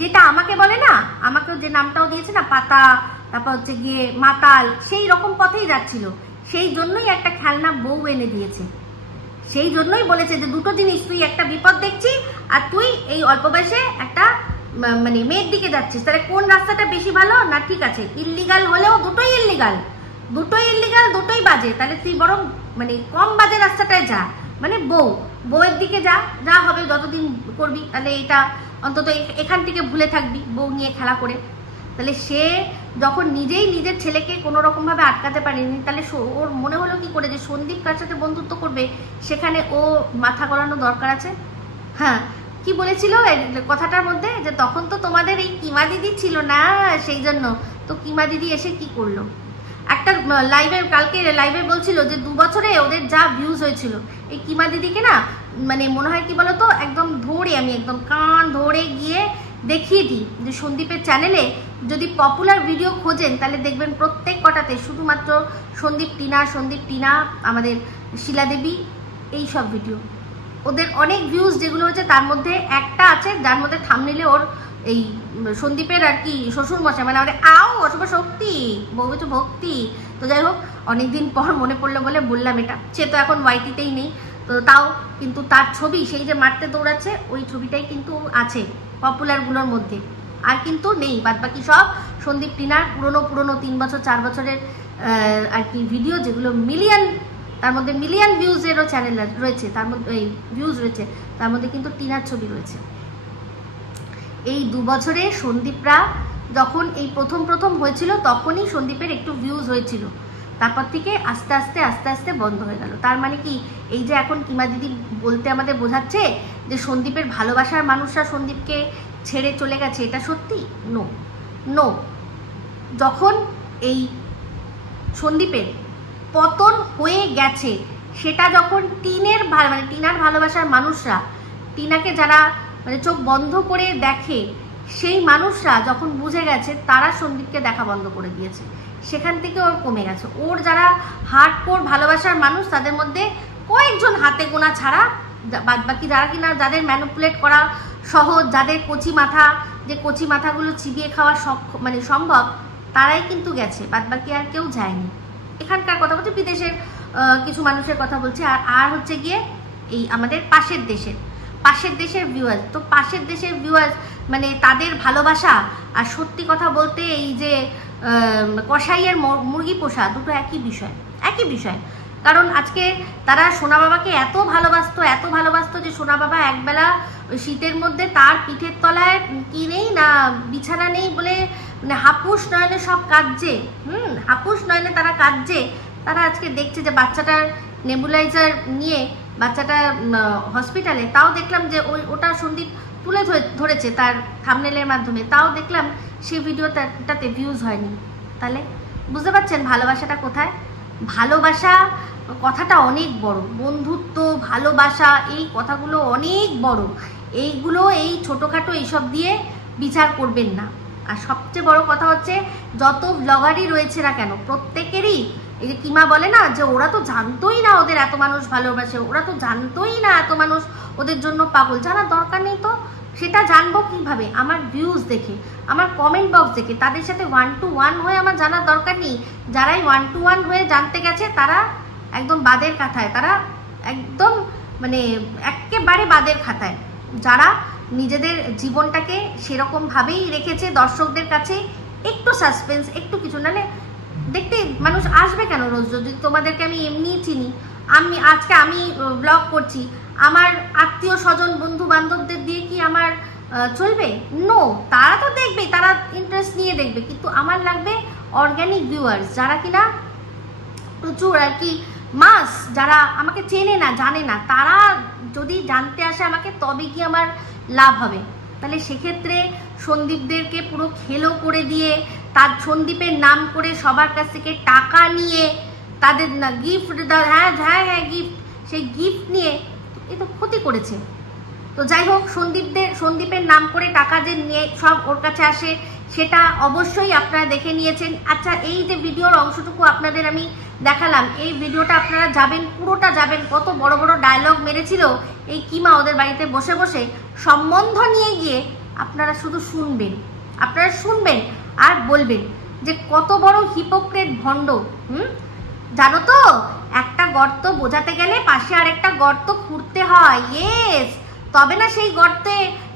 যেটা আমাকে বলে না, আমাকে যে নামটাও দিয়েছে না পাতা, তারপর হচ্ছে গিয়ে মাতাল, সেই রকম পথেই যাচ্ছিল। সেই জন্যই একটা খেলনা বউ এনে দিয়েছে, সেই জন্যই বলেছে যে দুটো জিনিস, তুই একটা বিপদ দেখছি আর তুই এই অল্প বয়সে একটা মানে মেয়ের দিকে যাচ্ছিস, তাহলে কোন রাস্তাটা বেশি ভালো? না ঠিক আছে, ইল্লিগাল হলেও দুটোই দুটোই বাজে, তাহলে তুই বরং মানে কম বাজে রাস্তাটায় যা, মানে বউয়ের দিকে যা হবে যতদিন করবি, তাহলে এটা অন্তত এখান থেকে ভুলে থাকবি বউ নিয়ে খেলা করে। তাহলে সে যখন নিজেই নিজের ছেলেকে কোনো রকম ভাবে আটকাতে পারেনি, তাহলে ওর মনে হলো কি করে যে সন্দীপ কার সাথে বন্ধুত্ব করবে, সেখানে ও মাথা গলানো দরকার আছে। হ্যাঁ, কি বলেছিল কথাটার মধ্যে, যে তখন তো তোমাদের এই কিমা দিদি ছিল না, সেই জন্য। তো কিমা দিদি এসে কি করলো? একটা কালকে লাইভে বলছিল যে 2 বছরে ওদের যা ভিউজ হয়েছিল, এই কিমা দিদিকে না মানে মনে হয় কি বলতো, একদম আমি একদম কান ধরে গিয়ে দেখিয়ে দিই যে সন্দীপের চ্যানেলে যদি পপুলার ভিডিও খোঁজেন তাহলে দেখবেন প্রত্যেক কটাতে শুধুমাত্র সন্দীপ টিনা, আমাদের শিলা দেবী, এই সব ভিডিও। ওদের অনেক ভিউজ যেগুলো হচ্ছে তার মধ্যে একটা আছে যার মধ্যে থাম্বনেইলে ওর এই সন্দীপের আর কি শ্বশুর মশাই, মানে আমাদের অশুভ শক্তি বউ হচ্ছে ভক্তি। তো যাই হোক, অনেকদিন পর মনে পড়লো বলে বললাম এটা। সে তো এখন ওয়াইটিতেই নেই, তো তাও কিন্তু তার ছবি, সেই যে মারতে দৌড়াচ্ছে, ওই ছবিটাই কিন্তু আছে পপুলারগুলোর মধ্যে, আর কিন্তু নেই। বাদ বাকি সব সন্দীপ টিনার পুরনো 3 বছর 4 বছরের আর কি ভিডিও, যেগুলো তার মধ্যে মিলিয়ন ভিউজেরও চ্যানেল রয়েছে, তার মধ্যে এই ভিউজ রয়েছে, তার মধ্যে কিন্তু টিনার ছবি রয়েছে। এই 2 বছরে সন্দীপরা যখন এই প্রথম হয়েছিল তখনই সন্দীপের একটু ভিউজ হয়েছিল, তারপর থেকে আস্তে আস্তে বন্ধ হয়ে গেল। তার মানে কি, এই যে এখন কিমা দিদি বলতে আমাদের বোঝাচ্ছে যে সন্দীপের ভালোবাসার মানুষরা সন্দীপকে ছেড়ে চলে গেছে, এটা সত্যি? নো। যখন এই সন্দীপের পতন হয়ে গেছে, সেটা যখন টিনার ভালোবাসার মানুষরা, টিনাকে যারা মানে চোখ বন্ধ করে দেখে, সেই মানুষরা যখন বুঝে গেছে, তারা সন্দীপকে দেখা বন্ধ করে দিয়েছে। সেখান থেকে ওর কমে গেছে। ওর যারা হার্ডকোর ভালোবাসার মানুষ, তাদের মধ্যে কয়েকজন হাতে গোনা ছাড়া বাদ বাকি যারা কিনা, যাদের ম্যানিপুলেট করা সহজ, যাদের কচি মাথাগুলো চিবিয়ে খাওয়া মানে সম্ভব, তারাই কিন্তু গেছে, বাদ বাকি আর কেউ যায়নি। এখানকার কথা বলছি, বিদেশের কিছু মানুষের কথা বলছি, আর হচ্ছে গিয়ে এই আমাদের পাশের পাশের দেশের ভিউয়ার্স, তো পাশের দেশের ভিউয়ার্স মানে তাদের ভালোবাসা আর সত্যি কথা বলতে এই যে কসাইয়ের মুরগি পোষা দুটো একই বিষয়। কারণ আজকে তারা সোনা বাবাকে এত ভালোবাসতো যে সোনা বাবা একবেলা শীতের মধ্যে তার পিঠের তলায় কি নেই না বিছানা নেই বলে মানে হাপুস নয়নে সব কাঁদছে, হাপুস নয়নে তারা কাঁদছে। তারা আজকে দেখছে যে বাচ্চাটার নেবুলাইজার নিয়ে বাচ্চাটা হসপিটালে, তাও দেখলাম যে ওটা সন্দীপ তুলে ধরেছে তার থাম্বনেলের মাধ্যমে, তাও দেখলাম সেই ভিডিওটাতে ভিউজ হয়নি। তাহলে বুঝতে পারছেন ভালোবাসাটা কোথায়? ভালোবাসা কথাটা অনেক বড়, বন্ধুত্ব ভালোবাসা এই কথাগুলো অনেক বড়, এইগুলো এই ছোটোখাটো এইসব দিয়ে বিচার করবেন না। আর সবচেয়ে বড় কথা হচ্ছে যত ব্লগারই রয়েছে না কেন প্রত্যেকেরই এই যে কিমা বলে না যে ওরা তো জানতোই না ওদের এত মানুষ ভালোবাসে, ওরা তো জানতোই না এত মানুষ ওদের জন্য পাগল, জানার দরকার নেই। তো সেটা জানবো কিভাবে? আমার ভিউজ দেখে, আমার কমেন্ট বক্স দেখে। তাদের সাথে 1 to 1 হয়ে আমার জানার দরকার নেই। যারাই 1 to 1 হয়ে জানতে গেছে তারা একদম বাদের খাতায়, তারা একদম মানে একেবারে বাদের খাতায়। যারা নিজেদের জীবনটাকে সেরকমভাবেই রেখেছে দর্শকদের কাছে, একটু সাসপেন্স একটু কিছু, নাহলে দেখতে মানুষ আসবে কেন রোজ? যদি তোমাদেরকে আমি এমনিই চিনি, আজকে আমি ব্লগ করছি, আমার আত্মীয় স্বজন বন্ধু বান্ধবদের দিয়ে কি আমার চলবে? নো, তারা তো দেখবে, তারা ইন্টারেস্ট নিয়ে দেখবে, কিন্তু আমার লাগবে অর্গানিক ভিউয়ার্স যারা কিনা প্রচুর আর কি মাস, যারা আমাকে চেনে না জানে না, তারা যদি জানতে আসে আমাকে তবে কি আমার লাভ হবে। তাহলে সেক্ষেত্রে সন্দীপদেরকে পুরো খেলো করে দিয়ে তার সন্দীপের নাম করে সবার কাছ থেকে টাকা নিয়ে তাদের না গিফট, হ্যাঁ গিফট, সেই গিফট নিয়ে এ তো ক্ষতি করেছে। তো যাই হোক, সন্দীপের নাম করে টাকা যে নিয়ে সব ওর কাছে আসে সেটা অবশ্যই আপনারা দেখে নিয়েছেন। আচ্ছা, এই যে ভিডিওর অংশটুকু আপনাদের আমি দেখালাম, এই ভিডিওটা আপনারা যাবেন, পুরোটা যাবেন। কত বড় বড় ডায়লগ মেরেছিল এই কিমা ওদের বাড়িতে বসে বসে সম্বন্ধ নিয়ে গিয়ে। আপনারা শুধু শুনবেন আর বলবেন যে কত বড় হিপোক্রেট ভণ্ড। জানো তো, একটা গর্ত বোঝাতে গেলে পাশে আরেকটা গর্ত খুঁড়তে হয়, ইয়েস, তবে না সেই গর্তে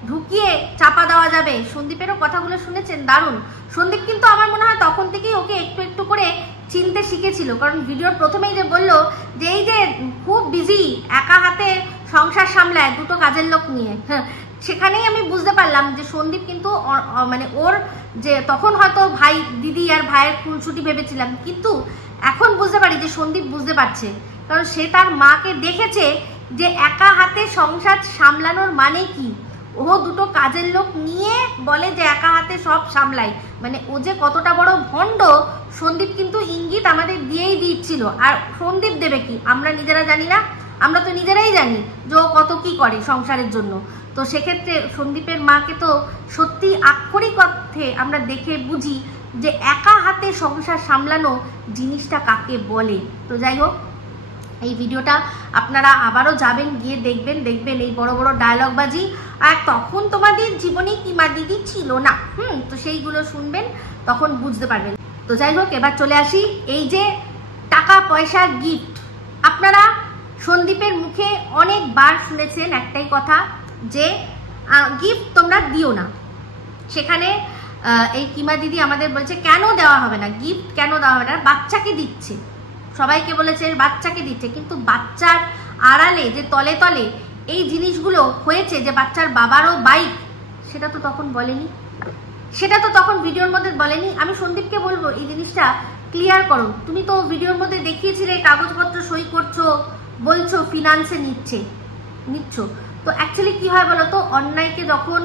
ঢুকিয়ে চাপা দেওয়া যাবে। সন্দীপেরও কথাগুলো শুনেছেন, দারুণ। সন্দীপ কিন্তু আমার মনে হয় তখন থেকেই ওকে একটু একটু করে চিনতে শিখেছিল, কারণ ভিডিওর প্রথমেই যে বললো যে এই যে খুব বিজি, একা হাতে সংসার সামলায় দুটো কাজের লোক নিয়ে, হ্যাঁ, সেখানেই আমি বুঝতে পারলাম যে সন্দীপ কিন্তু মানে ওর যে তখন হয়তো ভাই দিদি আর ভাইয়ের খুনসুটি ভেবেছিলাম, কিন্তু এখন বুঝতে পারি যে সন্দীপ বুঝতে পারছে, কারণ সে তার মাকে দেখেছে যে একা হাতে সংসার সামলানোর মানে কি। ও দুটো কাজের লোক নিয়ে বলে যে একা হাতে সব সামলায়, মানে ও যে কতটা বড় ভণ্ড সন্দীপ কিন্তু ইঙ্গিত আমাদের দিয়েই দিচ্ছিল। আর সন্দীপ দেবে কি আমরা নিজেরা জানি না? আমরা তো নিজেরাই জানি যে ও কত কি করে সংসারের জন্য। তো সেক্ষেত্রে সন্দীপের মাকে তো সত্যি আক্ষরিক অর্থে আমরা দেখে বুঝি যে একা হাতে সংসার সামলানো জিনিসটা কাকে বলে। তো যাই হোক, এই ভিডিওটা আপনারা আবারও যাবেন, গিয়ে দেখবেন এই বড় বড় ডায়লগ বাজি। আর তখন তোমাদের জীবনে কিমা দিদি ছিল না, তো সেইগুলো শুনবেন, তখন বুঝতে পারবেন। তো যাই হোক, এবার চলে আসি এই যে টাকা পয়সা গিফট। আপনারা সন্দীপের মুখে অনেকবার শুনেছেন একটাই কথা যে গিফট তোমরা দিও না। সেখানে এই কিমা দিদি আমাদের বলছে কেন দেওয়া হবে না গিফট, কেন দেওয়া হবে না? বাচ্চাকে দিচ্ছে, সবাইকে বলেছে বাচ্চাকে দিচ্ছে, কিন্তু বাচ্চার আড়ালে যে তলে তলে এই জিনিসগুলো হয়েছে, যে বাচ্চার বাবারও বাইক, সেটা তো তখন বলেনি, সেটা তো তখন ভিডিওর মধ্যে বলেনি। আমি সন্দীপকে বলবো এই জিনিসটা ক্লিয়ার করো। তুমি তো ভিডিওর মধ্যে দেখিয়েছিলে কাগজপত্র সই করছো, বলছো ফিনান্সে নিচ্ছ। তো অ্যাকচুয়ালি কি হয় বলো তো, অন্যায়কে যখন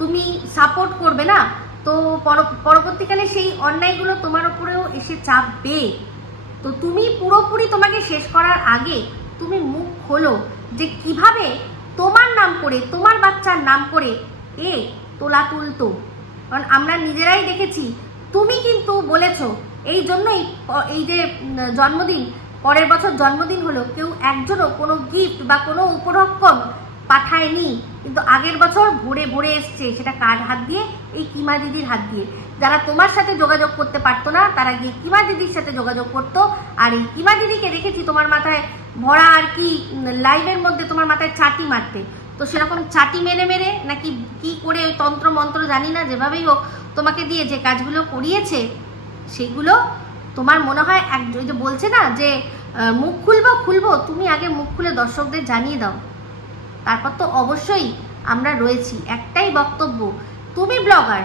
তুমি সাপোর্ট করবে না, তো পরবর্তীকালে সেই অন্যায়গুলো তোমার উপরেও এসে চাপবে। তো তুমি পুরোপুরি তোমাকে শেষ করার আগে তুমি মুখ খোলো যে কিভাবে তোমার নাম করে, তোমার বাচ্চার নাম করে এ তোলা তুলতো। কারণ আমরা নিজেরাই দেখেছি, তুমি কিন্তু বলেছো, এই জন্যই এই যে জন্মদিন, পরের বছর জন্মদিন হলো, কেউ একজনও কোনো গিফট বা কোনো উপঢৌকন পাঠায়নি, কিন্তু আগের বছর ভরে ভরে এসছে। সেটা কার হাত দিয়ে? এই কিমা দিদির হাত দিয়ে। যারা তোমার সাথে যোগাযোগ করতে পারতো না, তারা গিয়ে কিমা দিদির সাথে যোগাযোগ করতো। আর এই কিমা দিদিকে দেখেছি তোমার মাথায় ভরা আর কি লাইভের মধ্যে তোমার মাথায় চাটি মারতে। তো সেরকম চাটি মেরে মেরে নাকি কি করে ওই তন্ত্র মন্ত্র জানি না, যেভাবেই হোক তোমাকে দিয়ে যে কাজগুলো করিয়েছে সেগুলো তোমার মনে হয় ওই যে বলছে না যে মুখ খুলবো, তুমি আগে মুখ খুলে দর্শকদের জানিয়ে দাও, তারপর তো অবশ্যই আমরা রয়েছি। একটাই বক্তব্য, তুমি ব্লগার,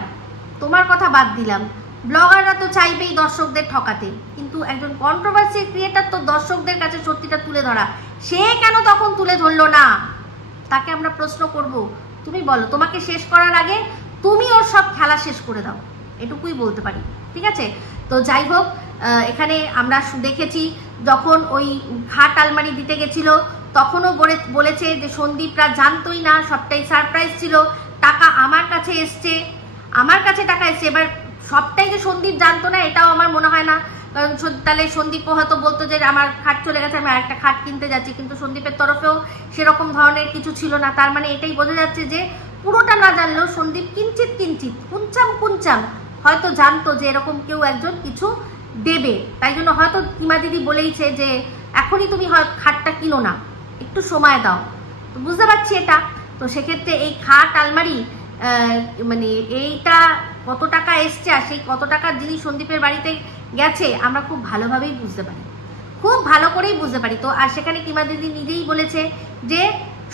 তোমার কথা বাদ দিলাম, ব্লগাররা তো চাইবেই দর্শকদের ঠকাতে, কিন্তু একজন কন্ট্রোভার্সি ক্রিয়েটার তো দর্শকদের কাছে সত্যিটা তুলে ধরা, সে কেন তখন তুলে ধরলো না? তাকে আমরা প্রশ্ন করব, তুমি বলো, তোমাকে শেষ করার আগে তুমি ওর সব খেলা শেষ করে দাও, এটুকুই বলতে পারি। ঠিক আছে, তো যাই হোক, এখানে আমরা দেখেছি যখন ওই খাট আলমারি দিতে গেছিল তখনও বলেছে যে সন্দীপরা জানতোই না, সবটাই সারপ্রাইজ ছিল, টাকা আমার কাছে এসছে, আমার কাছে টাকা এসছে। এবার সবটাই যে সন্দীপ জানতো না এটাও আমার মনে হয় না, কারণ তাহলে সন্দীপও হয়তো বলতো যে আমার খাট চলে গেছে, আমি আরেকটা খাট কিনতে যাচ্ছি, কিন্তু সন্দীপের তরফেও সেরকম ধরনের কিছু ছিল না। তার মানে এটাই বোঝা যাচ্ছে যে পুরোটা না জানলেও সন্দীপ কিঞ্চিত কুঞ্চাম হয়তো জানতো যে এরকম কেউ একজন কিছু দেবে, তাই জন্য হয়তো কিমা দিদি বলেইছে যে এখনই তুমি হয় খাটটা কিনো না, একটু সময় দাও। তো বুঝতে পারছি এটা। তো সেক্ষেত্রে এই খাট আলমারি মানে এইটা কত টাকা এসছে আর সেই কত টাকার জিনিস সন্দীপের বাড়িতে গেছে আমরা খুব ভালোভাবেই বুঝতে পারি, খুব ভালো করেই বুঝতে পারি। তো আর সেখানে কিমা দিদি নিজেই বলেছে যে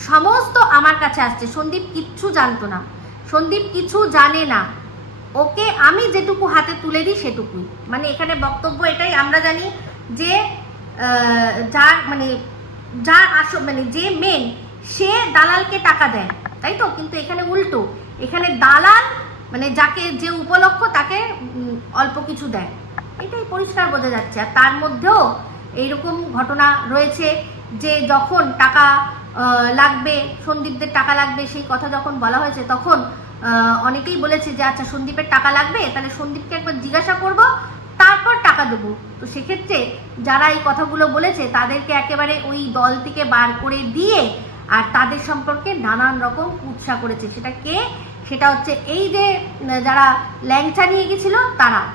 সমস্ত আমার কাছে আসছে, সন্দীপ কিচ্ছু জানতো না, সন্দীপ কিছু জানে না, ওকে আমি যেটুকু হাতে তুলে দিই সেটুকুই। মানে এখানে বক্তব্য এটাই, আমরা জানি যে যার মানে যে মেন সে দালালকে টাকা দেয়, তাই তো, কিন্তু এখানে উল্টো, এখানে দালাল মানে যাকে যে উপলক্ষ তাকে অল্প কিছু দেয়, এটাই পরিষ্কার বোঝা যাচ্ছে। আর তার মধ্যেও এইরকম ঘটনা রয়েছে যে যখন টাকা লাগবে, সন্দীপদের টাকা লাগবে, সেই কথা যখন বলা হয়েছে তখন অনেকেই বলেছে যে আচ্ছা সন্দীপের টাকা লাগবে, তাহলে সন্দীপকে একবার জিজ্ঞাসা করব তারপর টাকা দেবো। তো সেক্ষেত্রে যারা এই কথাগুলো বলেছে তাদেরকে একেবারে ওই দল থেকে বার করে দিয়ে আর তাদের সম্পর্কে নানান রকম কুৎসা করেছে। সেটা কে? সেটা হচ্ছে এই যে যারা ল্যাংচা নিয়ে গেছিল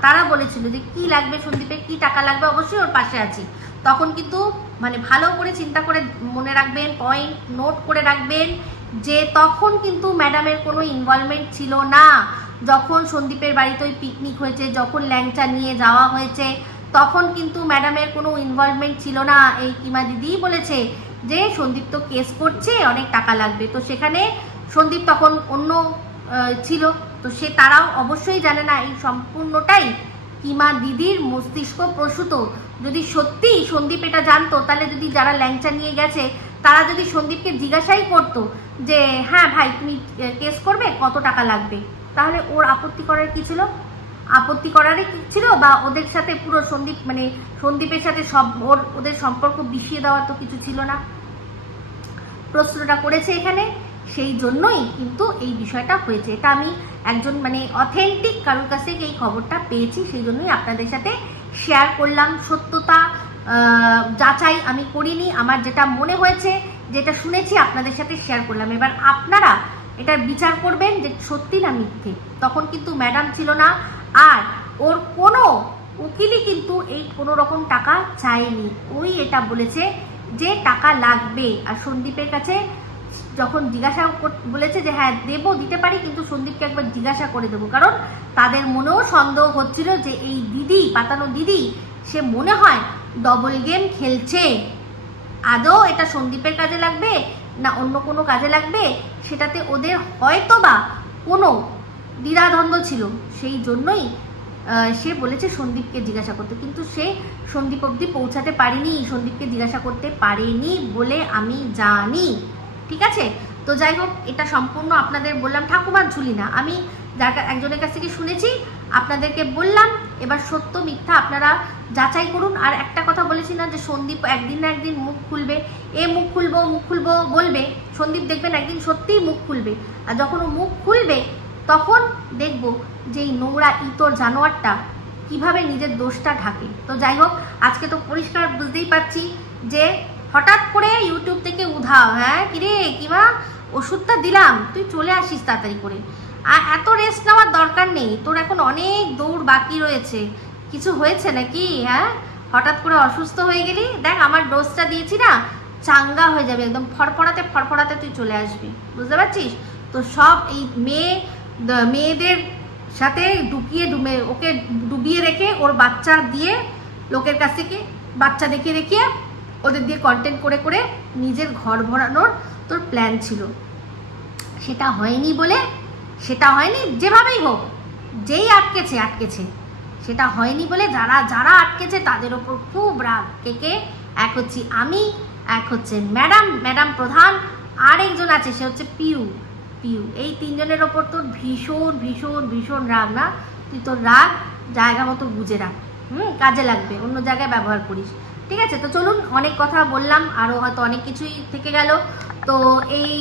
তারা বলেছিল যে কি লাগবে সন্দীপের, কি টাকা লাগবে, অবশ্যই ওর পাশে আছি। তখন কিন্তু মানে ভালো করে চিন্তা করে মনে রাখবেন, পয়েন্ট নোট করে রাখবেন যে তখন কিন্তু ম্যাডামের কোনো ইনভলভমেন্ট ছিল না। যখন সন্দীপের বাড়িতে ওই পিকনিক হয়েছে, যখন ল্যাংচা নিয়ে যাওয়া হয়েছে, তখন কিন্তু ম্যাডামের কোনো ইনভলভমেন্ট ছিল না। এই কিমা দিদিই বলেছে যে সন্দীপ তো কেস করছে, অনেক টাকা লাগবে। তো সেখানে সন্দীপ তখন অন্য ছিল, তো তারাও অবশ্যই জানে না, এই সম্পূর্ণটাই কিমা দিদির মস্তিষ্ক প্রসূত। যদি সত্যি সন্দীপ এটা জানতো, তাহলে যদি যারা ল্যাংচা নিয়ে গেছে তারা যদি সন্দীপকে জিজ্ঞাসাই করতো যে হ্যাঁ ভাই তুমি কেস করবে, কত টাকা লাগবে, তাহলে ওর আপত্তি করার কি ছিল? আপত্তি করারই কি ছিল? বা ওদের সাথে পুরো সন্দীপের সাথে ওদের সম্পর্ক বিষিয়ে দেওয়ার তো কিছু ছিল না। প্রশ্নটা করেছে এখানে, সেই জন্যই কিন্তু এই বিষয়টা হয়েছে। এটা আমি একজন মানে অথেন্টিক কারোর কাছ থেকে এই খবরটা পেয়েছি, সেই জন্যই আপনাদের সাথে শেয়ার করলাম। সত্যতা যাচাই আমি করিনি, আমার যেটা মনে হয়েছে, যেটা শুনেছি আপনাদের সাথে শেয়ার করলাম। এবার আপনারা এটার বিচার করবেন যে সত্যি না মিথ্যে। তখন কিন্তু ম্যাডাম ছিল না, আর ওর কোনো উকিলই কিন্তু এই কোনো রকম টাকা চায়নি। ওই এটা বলেছে যে টাকা লাগবে, আর সন্দীপের কাছে যখন জিজ্ঞাসা বলেছে যে হ্যাঁ দেবো, দিতে পারি, কিন্তু সন্দীপকে একবার জিজ্ঞাসা করে দেবো, কারণ তাদের মনেও সন্দেহ হচ্ছিল যে এই দিদি, পাতানো দিদি, সে মনে হয় ডবল গেম খেলছে। আদৌ এটা সন্দীপের কাজে লাগবে না অন্য কোনো কাজে লাগবে, সেটাতে ওদের হয়তো বা কোনো দ্বিধাদ্বন্দ্ব ছিল। সেই জন্যই সে বলেছে সন্দীপকে জিজ্ঞাসা করতে, কিন্তু সে সন্দীপ অবধি পৌঁছাতে পারেনি, সন্দীপকে জিজ্ঞাসা করতে পারেনি বলে আমি জানি। ঠিক আছে, তো যাই হোক, এটা সম্পূর্ণ আপনাদের বললাম, ঠাকুমার ঝুলি না, আমি একজনের কাছ থেকে শুনেছি আপনাদেরকে বললাম। এবার সত্য মিথ্যা আপনারা যাচাই করুন। আর একটা কথা বলেছি না যে সন্দীপ একদিন না একদিন মুখ খুলবে, মুখ খুলবো বলবে, সন্দীপ দেখবেন একদিন সত্যিই মুখ খুলবে। আর যখন ও মুখ খুলবে তখন দেখব যে এই নোংরা ইতর জানোয়ারটা কিভাবে নিজের দোষটা ঢাকে। তো যাই হোক, আজকে তো পরিষ্কার বুঝতেই পারছি যে হঠাৎ করে ইউটিউব থেকে উধাও। হ্যাঁ কিরে কিমা, ওষুধটা দিলাম, তুই চলে আসিস তাড়াতাড়ি করে, আর এত রেস্ট নেওয়ার দরকার নেই, তোর এখন অনেক দৌড় বাকি রয়েছে। কিছু হয়েছে নাকি? হ্যাঁ হঠাৎ করে অসুস্থ হয়ে গেলি? দেখ আমার ডোজটা দিয়েছি না, চাঙ্গা হয়ে যাবে, একদম ফড়ফড়াতে ফড়ফড়াতে তুই চলে আসবি, বুঝতে পারছিস? তো সব এই মেয়েদের সাথে ওকে ডুবিয়ে রেখে ওর বাচ্চা দিয়ে লোকের কাছ থেকে বাচ্চা দেখিয়ে ওদের দিয়ে কন্টেন্ট করে করে নিজের ঘর ভরানোর তোর প্ল্যান ছিল। সেটা হয়নি যেভাবেই হোক, যেই আটকেছে সেটা হয়নি বলে যারা আটকেছে তাদের ওপর খুব রাগ। কে এক হচ্ছে আমি, এক হচ্ছে ম্যাডাম প্রধান, আর একজন আছে সে হচ্ছে পিউ। এই তিনজনের ওপর তোর ভীষণ ভীষণ ভীষণ রাগ না? তুই তোর রাগ জায়গা মতো বুঝে রাখ, কাজে লাগবে, অন্য জায়গায় ব্যবহার করিস, ঠিক আছে? তো চলুন, অনেক কথা বললাম, আরও হয়তো অনেক কিছুই থেকে গেল। তো এই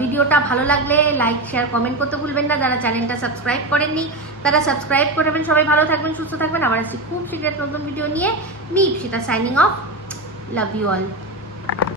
ভিডিওটা ভালো লাগলে লাইক শেয়ার কমেন্ট করতে ভুলবেন না। যারা চ্যানেলটা সাবস্ক্রাইব করেননি তারা সাবস্ক্রাইব করবেন। সবাই ভালো থাকবেন, সুস্থ থাকবেন। আবার আসছি খুব শীঘ্র নতুন ভিডিও নিয়ে। Me Ipsita signing off. Love you all.